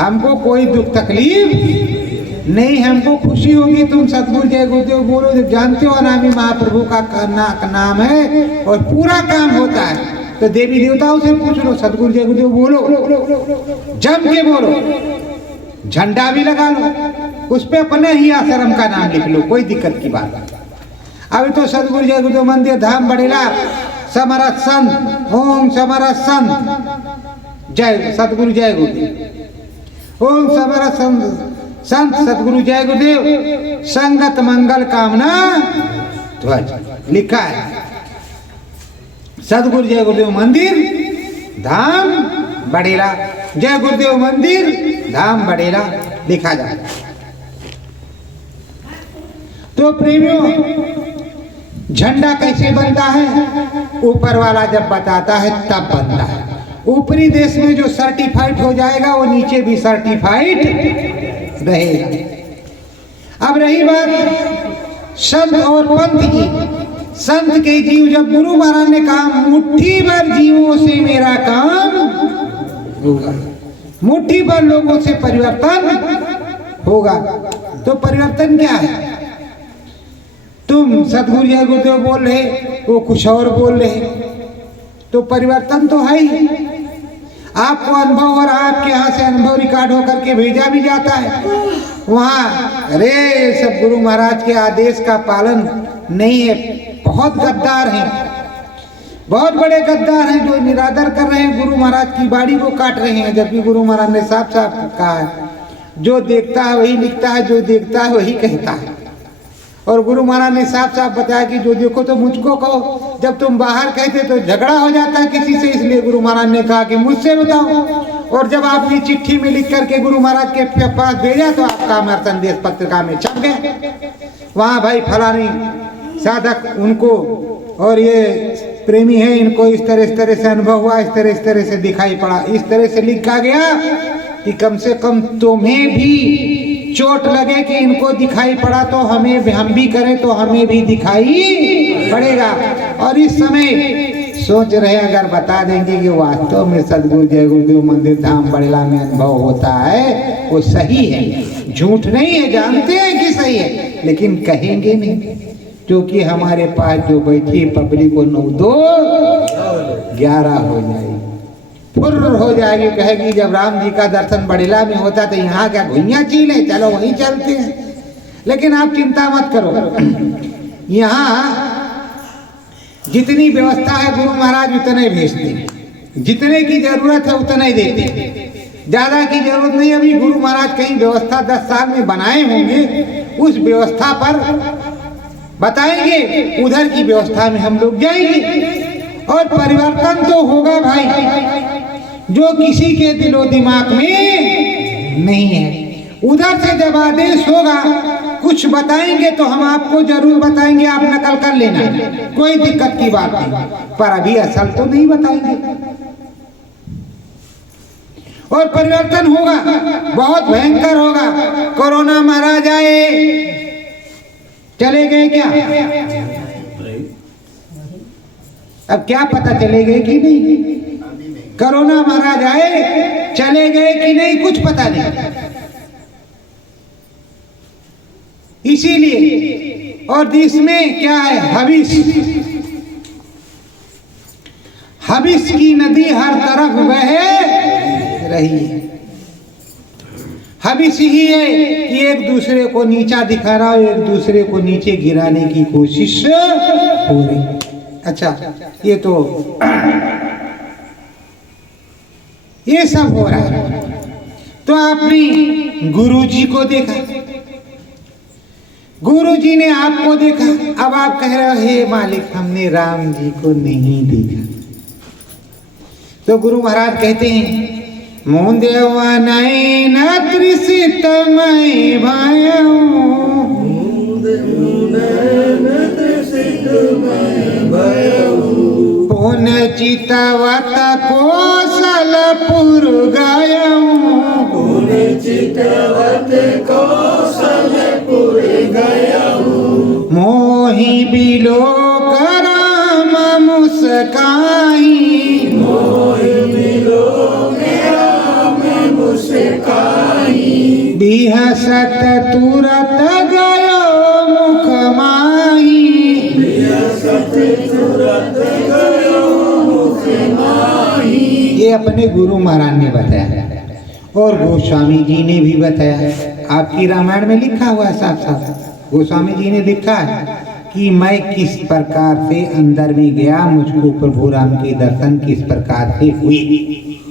हमको कोई दुख तकलीफ नहीं, हमको खुशी होगी। तुम सदगुरु जय गुरुदेव बोलो, जब जानते हो अनामी महाप्रभु का नाम है और पूरा काम होता है। तो देवी देवताओं से पूछ लो, सदगुरु जय गुरुदेव बोलो, जम के बोलो, झंडा भी लगा लो, उस पे अपने ही आश्रम का नाम लिख लो, कोई दिक्कत की बात नहीं। अभी तो सदगुरु जय गुरुदेव मंदिर धाम बड़ेला समरथ संत, ओम समरथ संत जय सदगुरु जय गुरुदेव, ओम समरथ संत सदगुरु जय गुरुदेव, संगत मंगल कामना ध्वज लिखा है। सदगुरु जय गुरुदेव मंदिर धाम बड़ेला, जय गुरुदेव मंदिर धाम बड़ेला लिखा जाए। तो प्रेमियों, झंडा कैसे बनता है? ऊपर वाला जब बताता है तब बनता है। ऊपरी देश में जो सर्टिफाइड हो जाएगा वो नीचे भी सर्टिफाइड रहेगा। अब रही बात संत और पंथ की, संत के जीव, जब गुरु महाराज ने कहा मुट्ठी भर जीवों से मेरा काम होगा, मुट्ठी भर लोगों से परिवर्तन होगा। तो परिवर्तन क्या है? तुम सदगुरु जय गुरुदेव बोल रहे, वो कुछ और बोल रहे, तो परिवर्तन तो है ही। आपको अनुभव और आपके यहाँ से अनुभव रिकॉर्ड होकर के भेजा भी जाता है वहाँ। अरे सब गुरु महाराज के आदेश का पालन नहीं है, बहुत गद्दार हैं, बहुत बड़े गद्दार हैं जो निरादर कर रहे हैं, गुरु महाराज की बाड़ी को काट रहे हैं। जबकि गुरु महाराज ने साफ साफ कहा है, जो देखता है वही लिखता है, जो देखता है वही कहता है। और गुरु महाराज ने साफ साफ बताया कि जो देखो तो मुझको कहो। जब तुम बाहर कहते तो झगड़ा हो जाता है किसी से, इसलिए गुरु महाराज ने कहा कि मुझसे बताओ। और जब आपने चिट्ठी में लिख करके गुरु महाराज के पास भेजा तो आपका अमर संदेश पत्रिका में छप गया, वहाँ भाई फलानी साधक उनको और ये प्रेमी है, इनको इस तरह से अनुभव हुआ, इस तरह से दिखाई पड़ा। इस तरह से लिखा गया कि कम से कम तुम्हें भी चोट लगे कि इनको दिखाई पड़ा, तो हम भी करें तो हमें भी दिखाई पड़ेगा। और इस समय सोच रहे अगर बता देंगे कि वास्तव में सदगुरु जय गुरुदेव मंदिर धाम बड़ेला में अनुभव होता है, वो सही है, झूठ नहीं है, जानते हैं कि सही है, लेकिन कहेंगे नहीं, क्योंकि हमारे पास जो बैठी पब्लिक को 9-2-11 हो जाएगी, फुर्र हो जाएगी, कहेगी जब राम जी का दर्शन बड़ेला में होता तो यहाँ क्या घुइयाँ चील है, चलो वहीं चलते हैं। लेकिन आप चिंता मत करो, यहाँ जितनी व्यवस्था है गुरु महाराज उतने भेजते हैं, जितने की जरूरत है उतना ही देते हैं, ज्यादा की जरूरत नहीं। अभी गुरु महाराज कहीं व्यवस्था 10 साल में बनाए होंगे, उस व्यवस्था पर बताएंगे, उधर की व्यवस्था में हम लोग जाएंगे और परिवर्तन तो होगा भाई, जो किसी के दिलो दिमाग में नहीं है। उधर से जब आदेश होगा कुछ बताएंगे तो हम आपको जरूर बताएंगे, आप नकल कर लेना, कोई दिक्कत की बात नहीं, पर अभी असल तो नहीं बताएंगे। और परिवर्तन होगा, बहुत भयंकर होगा। कोरोना महाराज आए, चले गए क्या? अब क्या पता चले गए कि नहीं? कोरोना महाराज आए, चले गए कि नहीं, कुछ पता नहीं। इसीलिए और इसमें क्या है, हविस, हविस की नदी हर तरफ बह रही है। हविस ही है कि एक दूसरे को नीचा दिखा रहा है, एक दूसरे को नीचे गिराने की कोशिश हो रही। अच्छा, ये तो ये सब हो रहा है। तो आपने गुरु जी को देखा, गुरु जी ने आपको देखा, अब आप कह रहे हो हे मालिक हमने राम जी को नहीं देखा। तो गुरु महाराज कहते हैं मुंदेवा नयन त्रिसितमय भयऊ, पुन चितवत कौशलपुर गयऊ, पुन चितवत कौशलपुर गयऊ, मोहि बिलोक राम मुस्काई, मोहि बिलोक राम मुस्काई, बिहसत तुरत गयो मुख माही, बिहसत तुरत गयो मुख माही। ये अपने गुरु महाराज ने बताया और गोस्वामी जी ने भी बताया। आपकी रामायण में लिखा हुआ है साफ साफ, गोस्वामी जी ने लिखा है कि मैं किस प्रकार से अंदर में गया, मुझको प्रभु राम के दर्शन किस प्रकार से हुए,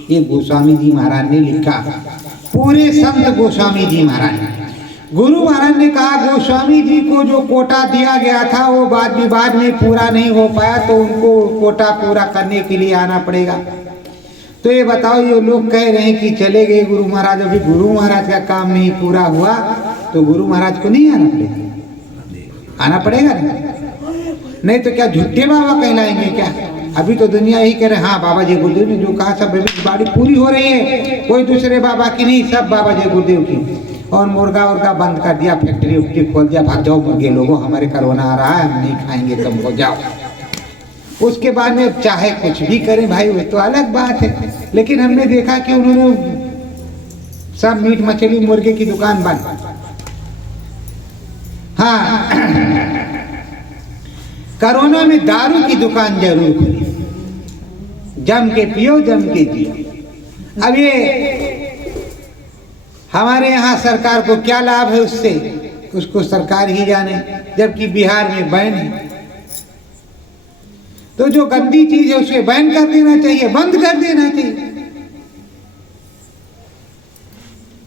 ये गोस्वामी जी महाराज ने लिखा। पूरे संत गोस्वामी जी महाराज, गुरु महाराज ने कहा गोस्वामी जी को जो कोटा दिया गया था वो वाद विवाद में पूरा नहीं हो पाया, तो उनको कोटा पूरा करने के लिए आना पड़ेगा। तो ये बताओ, ये लोग कह रहे हैं कि चले गए गुरु महाराज, अभी गुरु महाराज का काम नहीं पूरा हुआ तो गुरु महाराज को नहीं आना पड़ेगा? आना पड़ेगा नहीं तो क्या झूठे बाबा कहलाएंगे क्या? अभी तो दुनिया यही कह रहे हाँ बाबा जय गुरुदेव ने जो कहा सब बाड़ी पूरी हो रही है, कोई दूसरे बाबा की नहीं, सब बाबा जय गुरुदेव की। और मुर्गा उर्गा बंद कर दिया, फैक्ट्री उक्ट्री खोल दिया, भाग जाओ मुर्गे लोगों, हमारे कोरोना आ रहा है, हम नहीं खाएंगे, तुमको जाओ। उसके बाद में चाहे कुछ भी करें भाई, वो तो अलग बात है, लेकिन हमने देखा कि उन्होंने सब मीट मछली मुर्गे की दुकान बंद। हाँ, कोरोना में दारू की दुकान जरूर खुली, जम के पियो जम के जियो। अब ये हमारे यहाँ सरकार को क्या लाभ है उससे, उसको सरकार ही जाने, जबकि बिहार में बैन है। तो जो गंदी चीज है उसे बैन कर देना चाहिए, बंद कर देना चाहिए,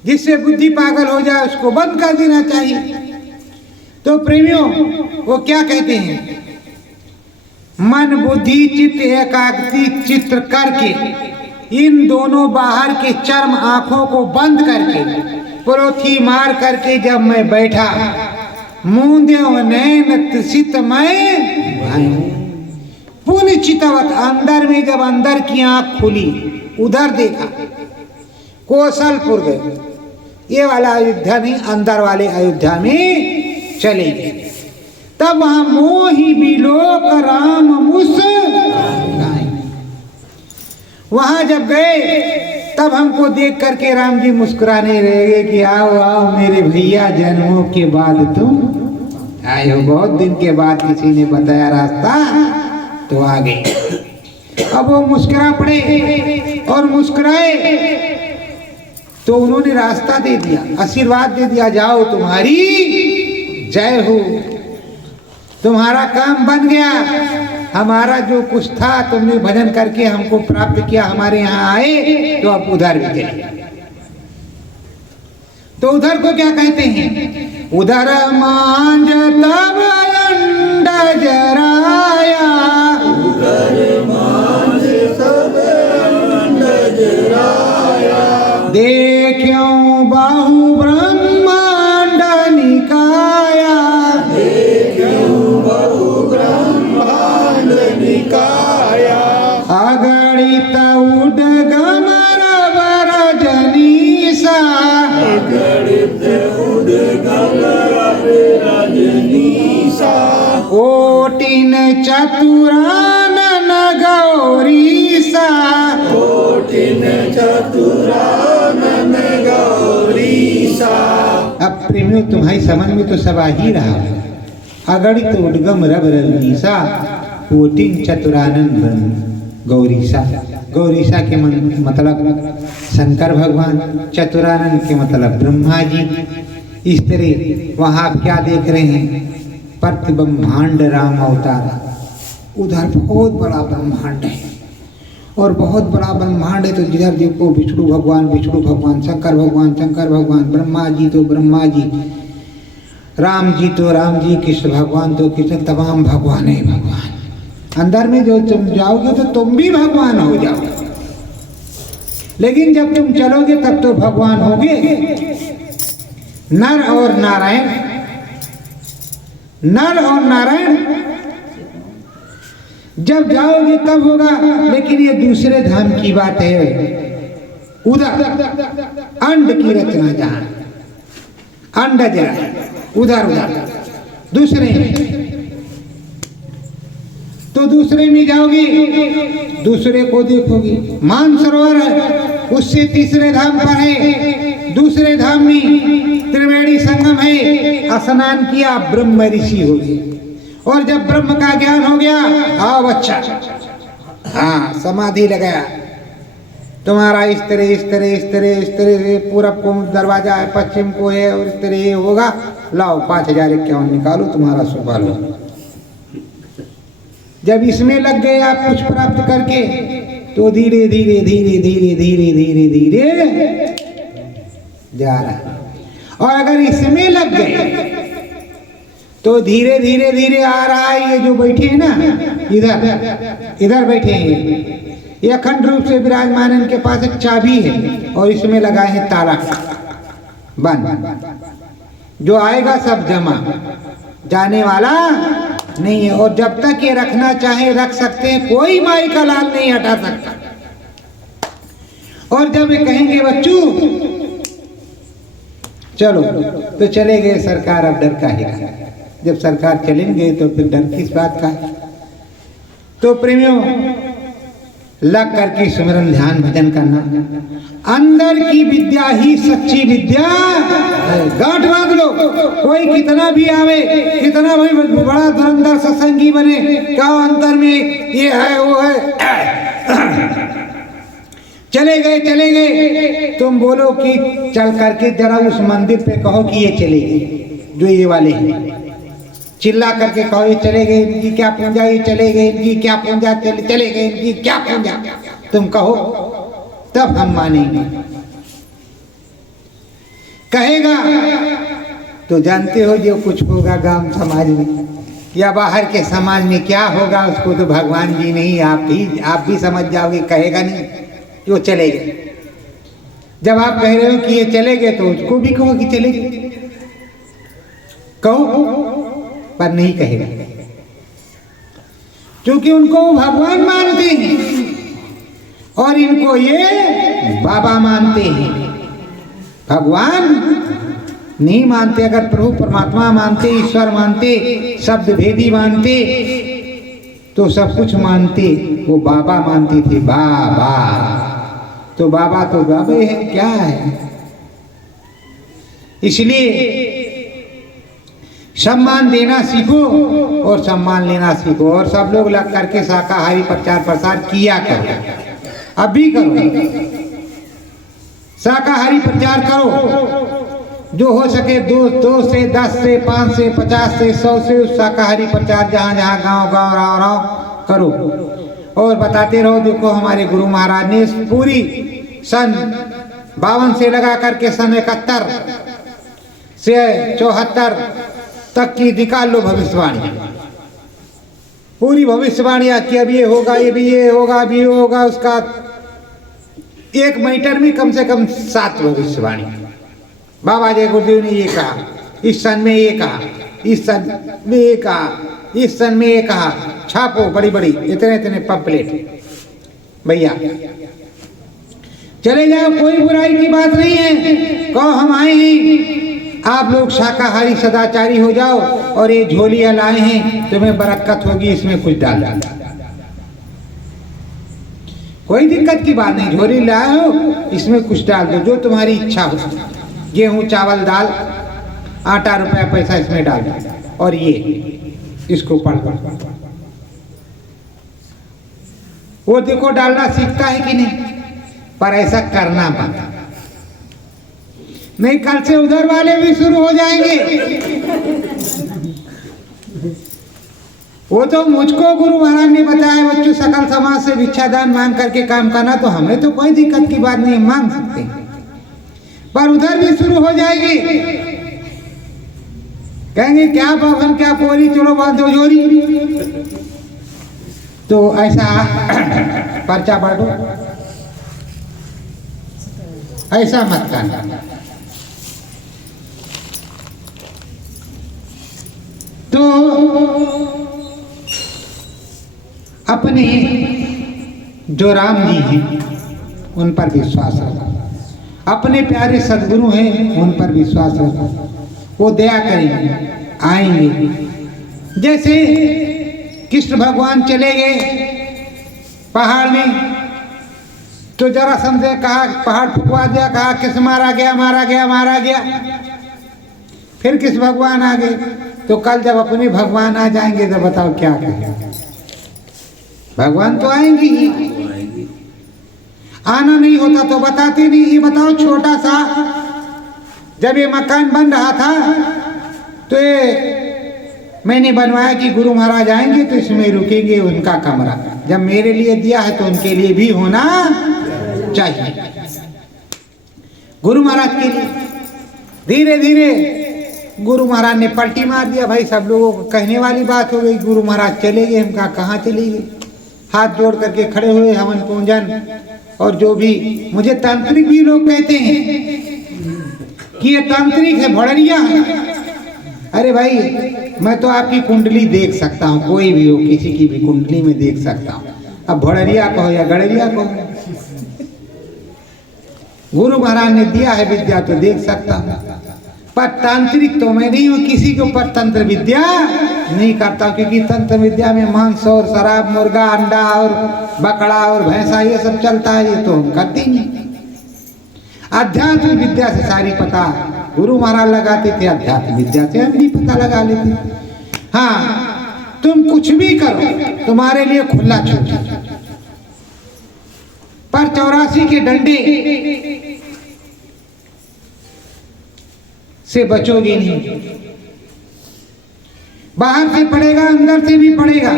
जिससे बुद्धि पागल हो जाए उसको बंद कर देना चाहिए। तो प्रेमियों, वो क्या कहते हैं, मन बुद्धि चित्त एकाग्रति चित्र करके, इन दोनों बाहर के चर्म आंखों को बंद करके, परोथी मार करके जब मैं बैठा, मूंदेव नैन त्रिसितमय भयऊ, पुन चितवत, अंदर में जब अंदर की आंख खुली, उधर देखा, कौशलपुर गए, ये वाला अयोध्या नहीं, अंदर वाले अयोध्या में चले गए। तब वहां मोहि बिलोक राम मुस्काई। वहां जब गए तब हमको देख करके राम जी मुस्कुराने लगे कि आओ आओ मेरे भैया, जन्मों के बाद तुम आए हो, बहुत दिन के बाद किसी ने बताया रास्ता तो आ गए। अब वो मुस्कुरा पड़े और मुस्कुराए तो उन्होंने रास्ता दे दिया, आशीर्वाद दे दिया, जाओ तुम्हारी जय हो, तुम्हारा काम बन गया, हमारा जो कुछ था तुमने भजन करके हमको प्राप्त किया, हमारे यहाँ आए तो अब उधर भी चले। तो उधर को क्या कहते हैं? उधर मांझ तब अंडा जराया, उधर मांझ तब अंडा जराया, देखियो बाहु ब्रह्मांड निकाया, देखियो बहु ब्रह्मांड निकाया, अगणित उद्गम रजनीसा, गणित उद्गम रजनीसा, ओटिन चतुरानन गौरीसा, कोटिन चतुरानन गौरीसा। अब प्रेमियों तुम्हारी समझ में तो सब आ ही रहा, अगणित उद्गम रव रजनीसा, कोटिन चतुरानन गौरीसा। गौरीसा के मतलब शंकर भगवान, चतुरानन के मतलब ब्रह्मा जी। इस तरह वहाँ आप क्या देख रहे हैं? प्रति ब्रह्मांड राम अवतारा। उधर बहुत बड़ा ब्रह्मांड है और बहुत बड़ा ब्रह्मांड है, तो जिधर देखो विष्णु भगवान विष्णु भगवान, शंकर भगवान शंकर भगवान, ब्रह्मा जी तो ब्रह्मा जी, राम जी तो राम जी, कृष्ण भगवान तो कृष्ण, तमाम भगवान है भगवान। अंदर में जो तुम जाओगे तो तुम भी भगवान हो जाओगे, लेकिन जब तुम चलोगे तब तो भगवान होगे। नर और नारायण, नर और नारायण जब जाओगे तब होगा, लेकिन ये दूसरे धाम की बात है। उधर अंड की रचना, जहां अंड जरा उधर उधर दूसरे में, तो दूसरे में जाओगी, दूसरे को देखोगी। मानसरोवर है, उससे तीसरे धाम पर है। दूसरे धाम में त्रिवेणी संगम है, स्नान किया ब्रह्म ऋषि हो गए। और जब ब्रह्म का ज्ञान हो गया, आओ अच्छा, हाँ समाधि लगाया, तुम्हारा इस तरह इस तरह इस तरह इस तरह से पूरब को दरवाजा है, पश्चिम को है, और इस तरह ये होगा, लाओ 5051 निकालो, तुम्हारा सुबह लो। जब इसमें लग गए आप कुछ प्राप्त करके, तो धीरे धीरे धीरे धीरे धीरे धीरे धीरे जा रहा। और अगर इसमें लग गए तो धीरे धीरे धीरे आ रहा है। ये जो बैठे हैं ना, इधर इधर बैठे हैं, ये अखंड रूप से विराजमान, इनके पास एक चाबी है और इसमें लगा है ताला बंद। जो आएगा सब जमा, जाने वाला नहीं है। और जब तक ये रखना चाहे रख सकते हैं, कोई माई का लाल नहीं हटा सकता। और जब ये कहेंगे बच्चों चलो, तो चले गए। सरकार अब डर का है, जब सरकार चलेंगे तो फिर डर किस बात का है। तो प्रेमियों, लग करके सुमिरन ध्यान भजन करना, अंदर की विद्या ही सच्ची विद्या है। गांठ बांध लो, कोई कितना भी आवे, कितना भी बड़ा धुरंधर सत्संगी बने, क्या अंतर में ये है वो है, चले गए। तुम बोलो कि चल करके जरा उस मंदिर पे कहो कि ये चले गए, जो ये वाले हैं, चिल्ला करके कहो ये चले गए, इनकी क्या पूजा, ये चले गए, इनकी क्या पूजा, चले गए, इनकी क्या पूजा, तुम कहो तब हम मानेंगे। कहेगा तो जानते हो जो कुछ होगा गांव समाज में या बाहर के समाज में क्या होगा, उसको तो भगवान जी नहीं, आप भी समझ जाओगे। कहेगा नहीं कि वो चले गए। जब आप कह रहे हो कि ये चले गए, तो उसको भी कहो कि चले गए, कहो, पर नहीं कहेगा, क्योंकि उनको भगवान मानते हैं और इनको ये बाबा मानते हैं। भगवान नहीं मानते, अगर प्रभु परमात्मा मानते, ईश्वर मानते, शब्द भेदी मानते, तो सब कुछ मानते। वो बाबा मानते थे, बाबा। तो बाबा तो बाबे है, क्या है। इसलिए सम्मान देना सीखो और सम्मान लेना सीखो, और सब लोग लग करके शाकाहारी प्रचार प्रसार किया करो, अभी करो। शाकाहारी प्रचार करो, जो हो सके 2 से 10 से 5 से 50 से 100 से शाकाहारी प्रचार जहाँ जहाँ गांव गांव राव राव करो, और बताते रहो। देखो हमारे गुरु महाराज ने पूरी सन 52 से लगा करके सन 71 से 74 तक की निकाल लो भविष्यवाणी, पूरी भविष्यवाणियां कि अब ये होगा, ये भी ये होगा, अभी ये होगा। उसका एक मीटर में कम से कम 7 भविष्यवाणी। बाबा जय गुरुदेव ने ये कहा, इस सन में ये कहा, इस सन में ये कहा, इस सन में ये कहा। छापो बड़ी बड़ी इतने इतने पंपलेट भैया, चले जाओ, कोई बुराई की बात नहीं है। कहो हम आए हैं, आप लोग शाकाहारी सदाचारी हो जाओ, और ये झोलियां लाए हैं, तुम्हें बरकत होगी, इसमें कुछ डाल दो, कोई दिक्कत की बात नहीं। झोली लाए हो, इसमें कुछ डाल दो, जो तुम्हारी इच्छा हो। गेहूं चावल दाल आटा रुपया पैसा इसमें डाल दो, और ये इसको पढ़ पढ़। वो देखो डालना सीखता है कि नहीं, पर ऐसा करना मत, नहीं कल से उधर वाले भी शुरू हो जाएंगे। वो तो मुझको गुरु महाराज ने बताया, बच्चों सकल समाज से भिक्षादान मांग करके काम करना, तो हमें तो कोई दिक्कत की बात नहीं, मांग सकते, पर उधर भी शुरू हो जाएंगे। कहेंगे क्या बाबन क्या पोरी, चलो बांधो जोरी। तो ऐसा पर्चा बांटो, ऐसा मत करना। तो अपने जो राम जी हैं उन पर विश्वास रखो, अपने प्यारे सदगुरु हैं उन पर विश्वास रखो, वो दया करेंगे, आएंगे। जैसे कृष्ण भगवान चले गए पहाड़ में, तो जरा समझे कहा पहाड़ फुकवा दिया, कहा किस मारा गया, मारा गया, मारा गया। फिर किस भगवान आ गए, तो कल जब अपने भगवान आ जाएंगे तो बताओ क्या करेंगे। भगवान तो आएंगे ही, आना नहीं होता तो बताते नहीं। ये बताओ छोटा सा जब ये मकान बन रहा था, तो ये मैंने बनवाया कि गुरु महाराज आएंगे तो इसमें रुकेंगे, उनका कमरा। जब मेरे लिए दिया है तो उनके लिए भी होना चाहिए, गुरु महाराज के लिए। धीरे धीरे गुरु महाराज ने पलटी मार दिया। भाई सब लोगों को कहने वाली बात हो गई, गुरु महाराज चले गए। हम कहाँ चले गए, हाथ जोड़ करके खड़े हुए, हवन पूजन। और जो भी मुझे तांत्रिक भी लोग कहते हैं कि ये तांत्रिक है, भड़रिया है। अरे भाई मैं तो आपकी कुंडली देख सकता हूँ, कोई भी हो, किसी की भी कुंडली में देख सकता हूँ। अब भड़रिया कहो या गड़रिया कहो, गुरु महाराज ने दिया है विद्या तो देख सकता हूँ, पर तांत्रिक तो मैं नहीं हूँ। किसी के ऊपर तंत्र विद्या नहीं करता, क्योंकि तंत्र विद्या में मांस और शराब, मुर्गा, अंडा और बकरा और भैंसा ये सब चलता है, ये तो हम करते नहीं। अध्यात्म विद्या से सारी पता गुरु महाराज लगाते थे, अध्यात्म विद्या से हम भी पता लगा लेते। हाँ तुम कुछ भी करो, तुम्हारे लिए खुला छूट, पर 84 के डंडे से बचोगे नहीं। बाहर से पड़ेगा, अंदर से भी पड़ेगा,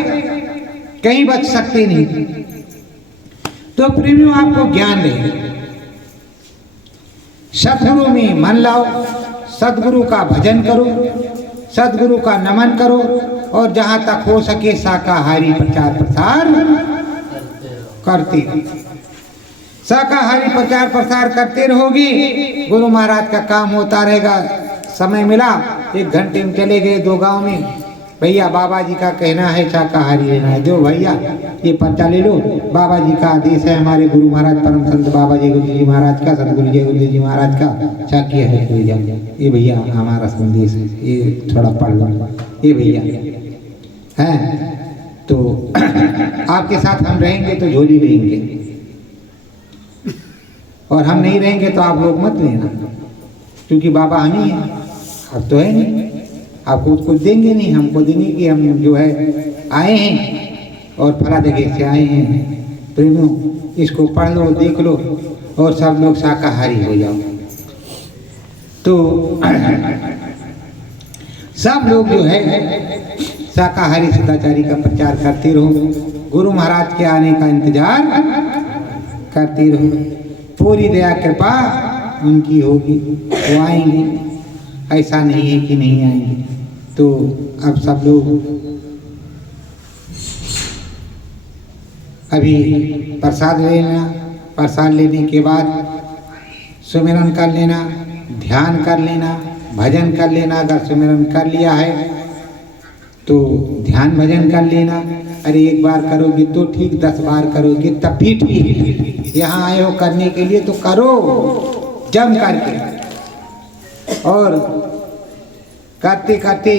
कहीं बच सकते नहीं। तो प्रेमियों आपको ज्ञान दें, सदगुरु में मन लाओ, सदगुरु का भजन करो, सदगुरु का नमन करो, और जहां तक हो सके शाकाहारी प्रचार प्रसार करते रहो। शाकाहारी प्रचार प्रसार करते रहोगे, गुरु महाराज का काम होता रहेगा। समय मिला 1 घंटे में चले गए 2 गांव में, भैया बाबा जी का कहना है शाकाहारी लेना है, जो भैया ये पर्चा ले लो, बाबा जी का आदेश है, हमारे गुरु महाराज परम संत बाबा जी गुरु जी महाराज का, सतगुरु जय गुरु जी महाराज का शाक्य है भैया, ये भैया हमारा संदेश है, ये थोड़ा पढ़ लो, ये भैया हैं। तो आपके साथ हम रहेंगे तो झोली लेंगे, और हम नहीं रहेंगे तो आप लोग मत लेना, क्योंकि बाबा हम ही हैं, अब तो है नहीं, आपको कुछ देंगे नहीं, हमको देंगे कि हम जो है आए हैं और फला जगह से आए हैं। प्रेमियों, इसको पढ़ लो, देख लो, और सब लोग शाकाहारी हो जाओ। तो सब लोग जो है शाकाहारी सदाचारी का प्रचार करते रहो, गुरु महाराज के आने का इंतजार करते रहो, पूरी दया कृपा उनकी होगी, वो आएंगे, ऐसा नहीं है कि नहीं आएंगे। तो अब सब लोग अभी प्रसाद लेना, प्रसाद लेने के बाद सुमिरन कर लेना, ध्यान कर लेना, भजन कर लेना। अगर सुमिरन कर लिया है तो ध्यान भजन कर लेना। अरे एक बार करोगे तो ठीक, 10 बार करोगे तब भी ठीक। यहाँ आए हो करने के लिए तो करो जम करके, और करते करते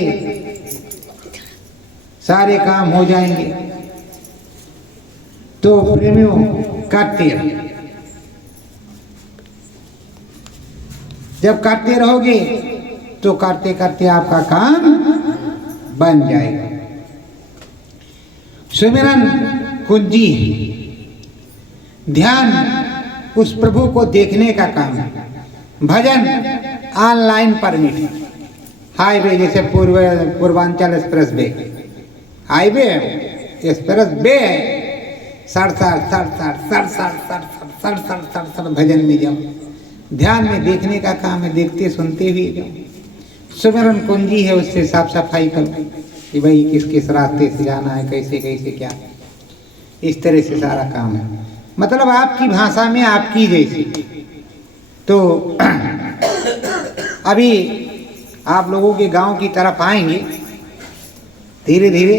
सारे काम हो जाएंगे। तो प्रेमियों, करते रहो, जब करते रहोगे तो करते करते आपका काम बन जाएगा। सुमिरन कुंजी है, ध्यान उस प्रभु को देखने का काम है, भजन ऑनलाइन परमिट, हाईवे जैसे Purvanchal express way, highway express way है, सड़ भजन में जाओ, ध्यान में देखने का काम है, देखते सुनते हुए जाओ। सुमिरन कुंजी है, उससे साफ सफाई करो कि भाई किस किस रास्ते से जाना है, कैसे कैसे क्या, इस तरह से सारा काम है, मतलब आपकी भाषा में आपकी जैसी। तो अभी आप लोगों के गांव की तरफ आएंगे धीरे धीरे,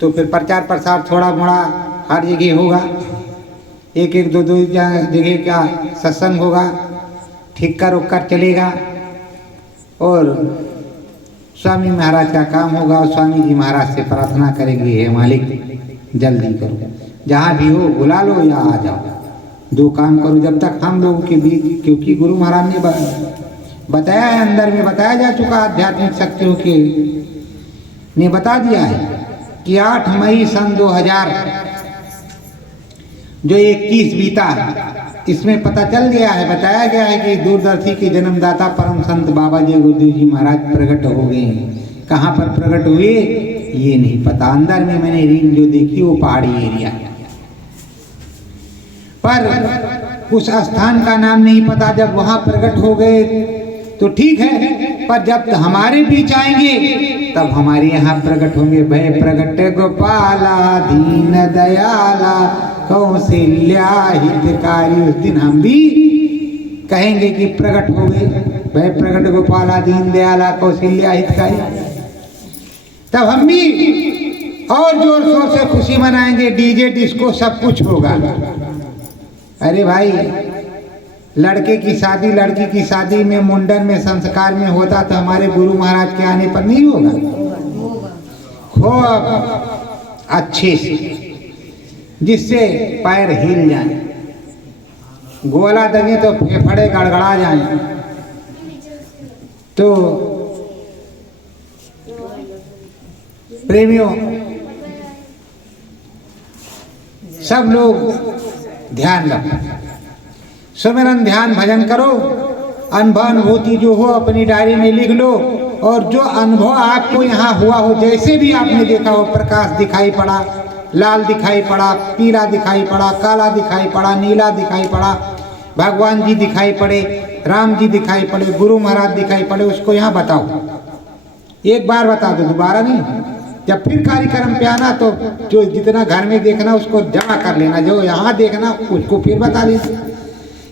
तो फिर प्रचार प्रसार थोड़ा मोड़ा हर जगह होगा, एक एक दो दो जगह का सत्संग होगा, ठिक्कर उक्कर चलेगा, और स्वामी महाराज का काम होगा। और स्वामी जी महाराज से प्रार्थना करेंगे, हे मालिक जल्दी करो, जहाँ भी हो बुला लो या आ जाओ, दो काम करो जब तक हम लोगों के बीच। क्योंकि गुरु महाराज ने बताया है, अंदर में बताया जा चुका, आध्यात्मिक शक्तियों के ने बता दिया है कि 8 मई सन 2000 जो 21 बीता, इसमें पता चल गया है, बताया गया है कि दूरदर्शी के जन्मदाता परम संत बाबा जय गुरुदेव जी महाराज प्रकट हो गए हैं। कहाँ पर प्रकट हुए ये नहीं पता, अंदर में मैंने रील जो देखी वो पहाड़ी एरिया, पर उस स्थान का नाम नहीं पता। जब वहां प्रकट हो गए तो ठीक है, पर जब हमारे बीच आएंगे तब हमारे यहाँ प्रकट होंगे। भय प्रकट गोपाला दीन दयाला कौशल्या हितकारी, उस दिन हम भी कहेंगे कि प्रकट हो गए, भय प्रकट गोपाला दीन दयाला कौशल्या हितकारी। तब हम भी और जोर शोर से खुशी मनाएंगे, डीजे डिस्को सब कुछ होगा। अरे भाई, लड़के की शादी लड़की की शादी में मुंडन में संस्कार में होता तो हमारे गुरु महाराज के आने पर नहीं होगा? खूब अच्छे से, जिससे पैर हिल जाए, गोला देंगे तो फेफड़े गड़गड़ा जाए। तो प्रेमियों, सब लोग ध्यान रखो, सुमिरन ध्यान भजन करो, अनुभव अनुभूति जो हो अपनी डायरी में लिख लो, और जो अनुभव आपको यहाँ हुआ हो, जैसे भी आपने देखा हो, प्रकाश दिखाई पड़ा, लाल दिखाई पड़ा, पीला दिखाई पड़ा, काला दिखाई पड़ा, नीला दिखाई पड़ा, भगवान जी दिखाई पड़े, राम जी दिखाई पड़े, गुरु महाराज दिखाई पड़े, उसको यहाँ बताओ। एक बार बता दो, दोबारा नहीं। जब फिर कार्यक्रम पे आना तो जो जितना घर में देखना उसको जमा कर लेना, जो यहाँ देखना उसको फिर बता देना।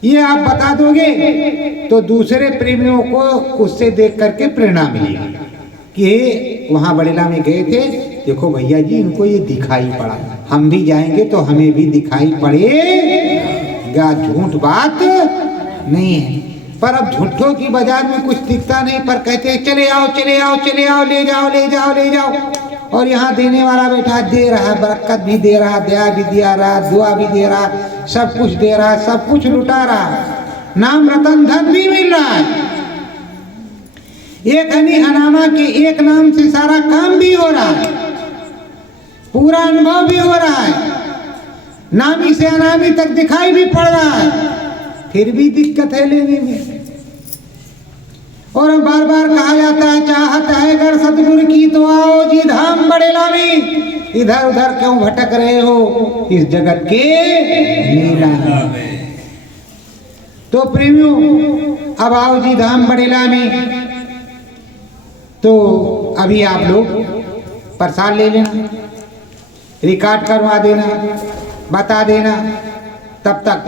ये आप बता दोगे तो दूसरे प्रेमियों को उससे देख करके प्रेरणा मिलेगी। कि वहाँ बड़ेला में गए थे, देखो भैया जी इनको ये दिखाई पड़ा, हम भी जाएंगे तो हमें भी दिखाई पड़ेगा। झूठ बात नहीं है, पर अब झूठों की बाजार में कुछ दिखता नहीं, पर कहते हैं चले आओ चले आओ चले आओ, ले जाओ ले जाओ ले जाओ। और यहाँ देने वाला बैठा दे रहा, बरकत भी दे रहा, दया भी दे रहा, दुआ भी दे रहा, सब कुछ दे रहा, सब कुछ लुटा रहा, नाम रतन धन भी मिल रहा है। एक हनी हनामा के एक नाम से सारा काम भी हो रहा है, पूरा अनुभव भी हो रहा है, नामी से अनामी तक दिखाई भी पड़ रहा है, फिर भी दिक्कत है लेने में। और बार बार कहा जाता है चाहत है अगर सतगुरु की तो आओ जी धाम बड़ेला में, इधर उधर क्यों भटक रहे हो इस जगत के लीला में। तो प्रेमियों अब आओ जी धाम बड़ेला में। तो अभी आप लोग प्रसाद ले लेना, रिकॉर्ड करवा देना, बता देना, तब तक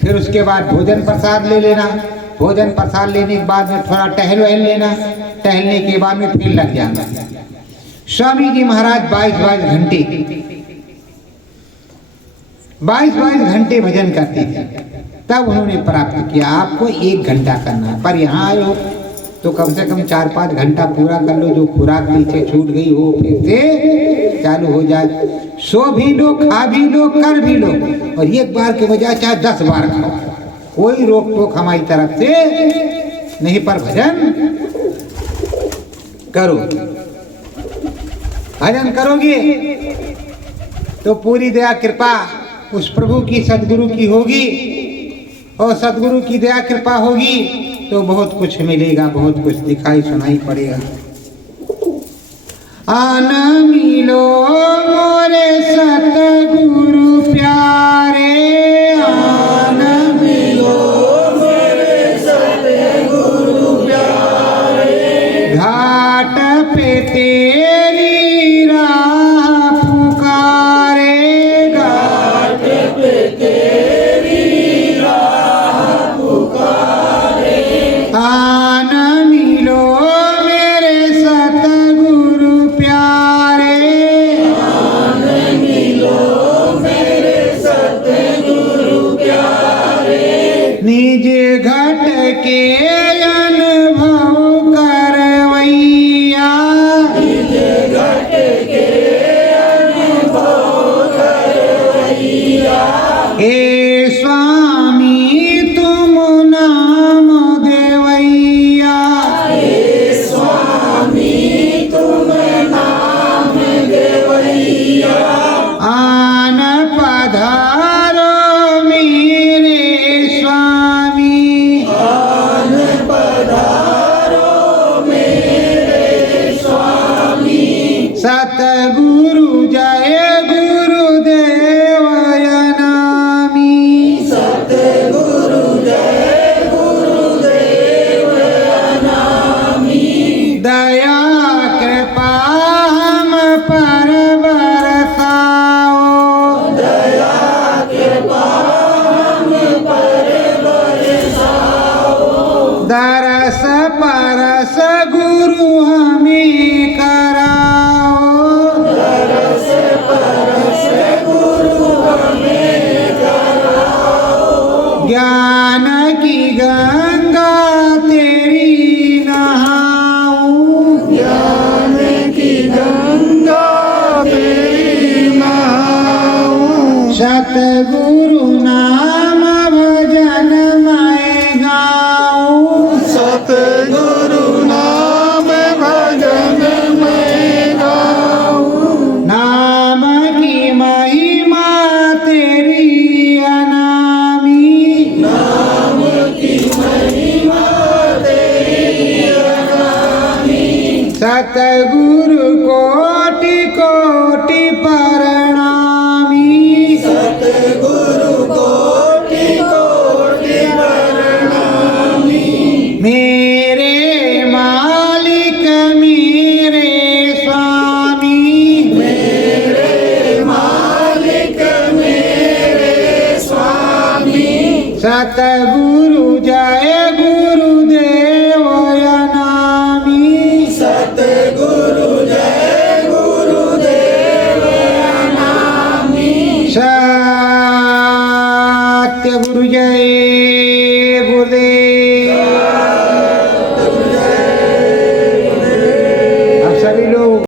फिर उसके बाद भोजन प्रसाद ले लेना। भोजन प्रसाद लेने के बाद में थोड़ा टहल वहल लेना, टहलने के बाद में फिर लग जाना। स्वामी जी महाराज 22 घंटे भजन करते थे, तब उन्होंने प्राप्त किया। आपको 1 घंटा करना है, पर यहाँ आए हो तो कम से कम 4-5 घंटा पूरा कर लो, जो खुराक पीछे छूट गई हो फिर से चालू हो जाए। सो भी लो, खा भी लो, कर भी लो, और एक बार के बजाय चाहे 10 बार खाओ, कोई रोक टोक हमारी तरफ से नहीं, पर भजन करो। भजन करोगे तो पूरी दया कृपा उस प्रभु की सदगुरु की होगी, और सदगुरु की दया कृपा होगी तो बहुत कुछ मिलेगा, बहुत कुछ दिखाई सुनाई पड़ेगा। आना मिलो मोरे सतगुरु प्यारे, आना मिलो मोरे सतगुरु प्यारे, घाट पे तेरी राह पुकारे, घाट पे तेरी राह पुकारे, आना मिलो मेरे सतगुरु प्यारे, आना मिलो मेरे सतगुरु प्यारे, निज घट के अनुभव करवैया, निज घट के अनुभव करवैया, हे स्वामी तुम नाम देवैया, हे स्वामी तुम नाम देवैया, आन पधारो मेरे स्वामी, आन पधारो मेरे स्वामी, सतगुरु जय गुरुदेव नामी, सतगुरु जय गुरुदेव नामी, दया कृपा हम पर बरसाओ, दया कृपा हम पर बरसाओ, दरस परस गुरु हमें कराओ, दरस परस गुरु हमें कराओ, ज्ञान की गंगा तेरी नहाऊं, ज्ञान की गंगा तेरी नहाऊं, सतगुरु नाम भजन मैं गाऊं, सतगुरु नाम भजन मैं गाऊं, नाम की महिमा तेरी अनामी, नाम की महिमा तेरी अनामी, सतगुरु कोटि कोटि प्रणामी, सतगुरु कोटि कोटि प्रणामी, मेरे मालिक मेरे स्वामी, मेरे मालिक मेरे स्वामी, सतगुरु जय गुरुदेव नामी, सत्य गुरु जय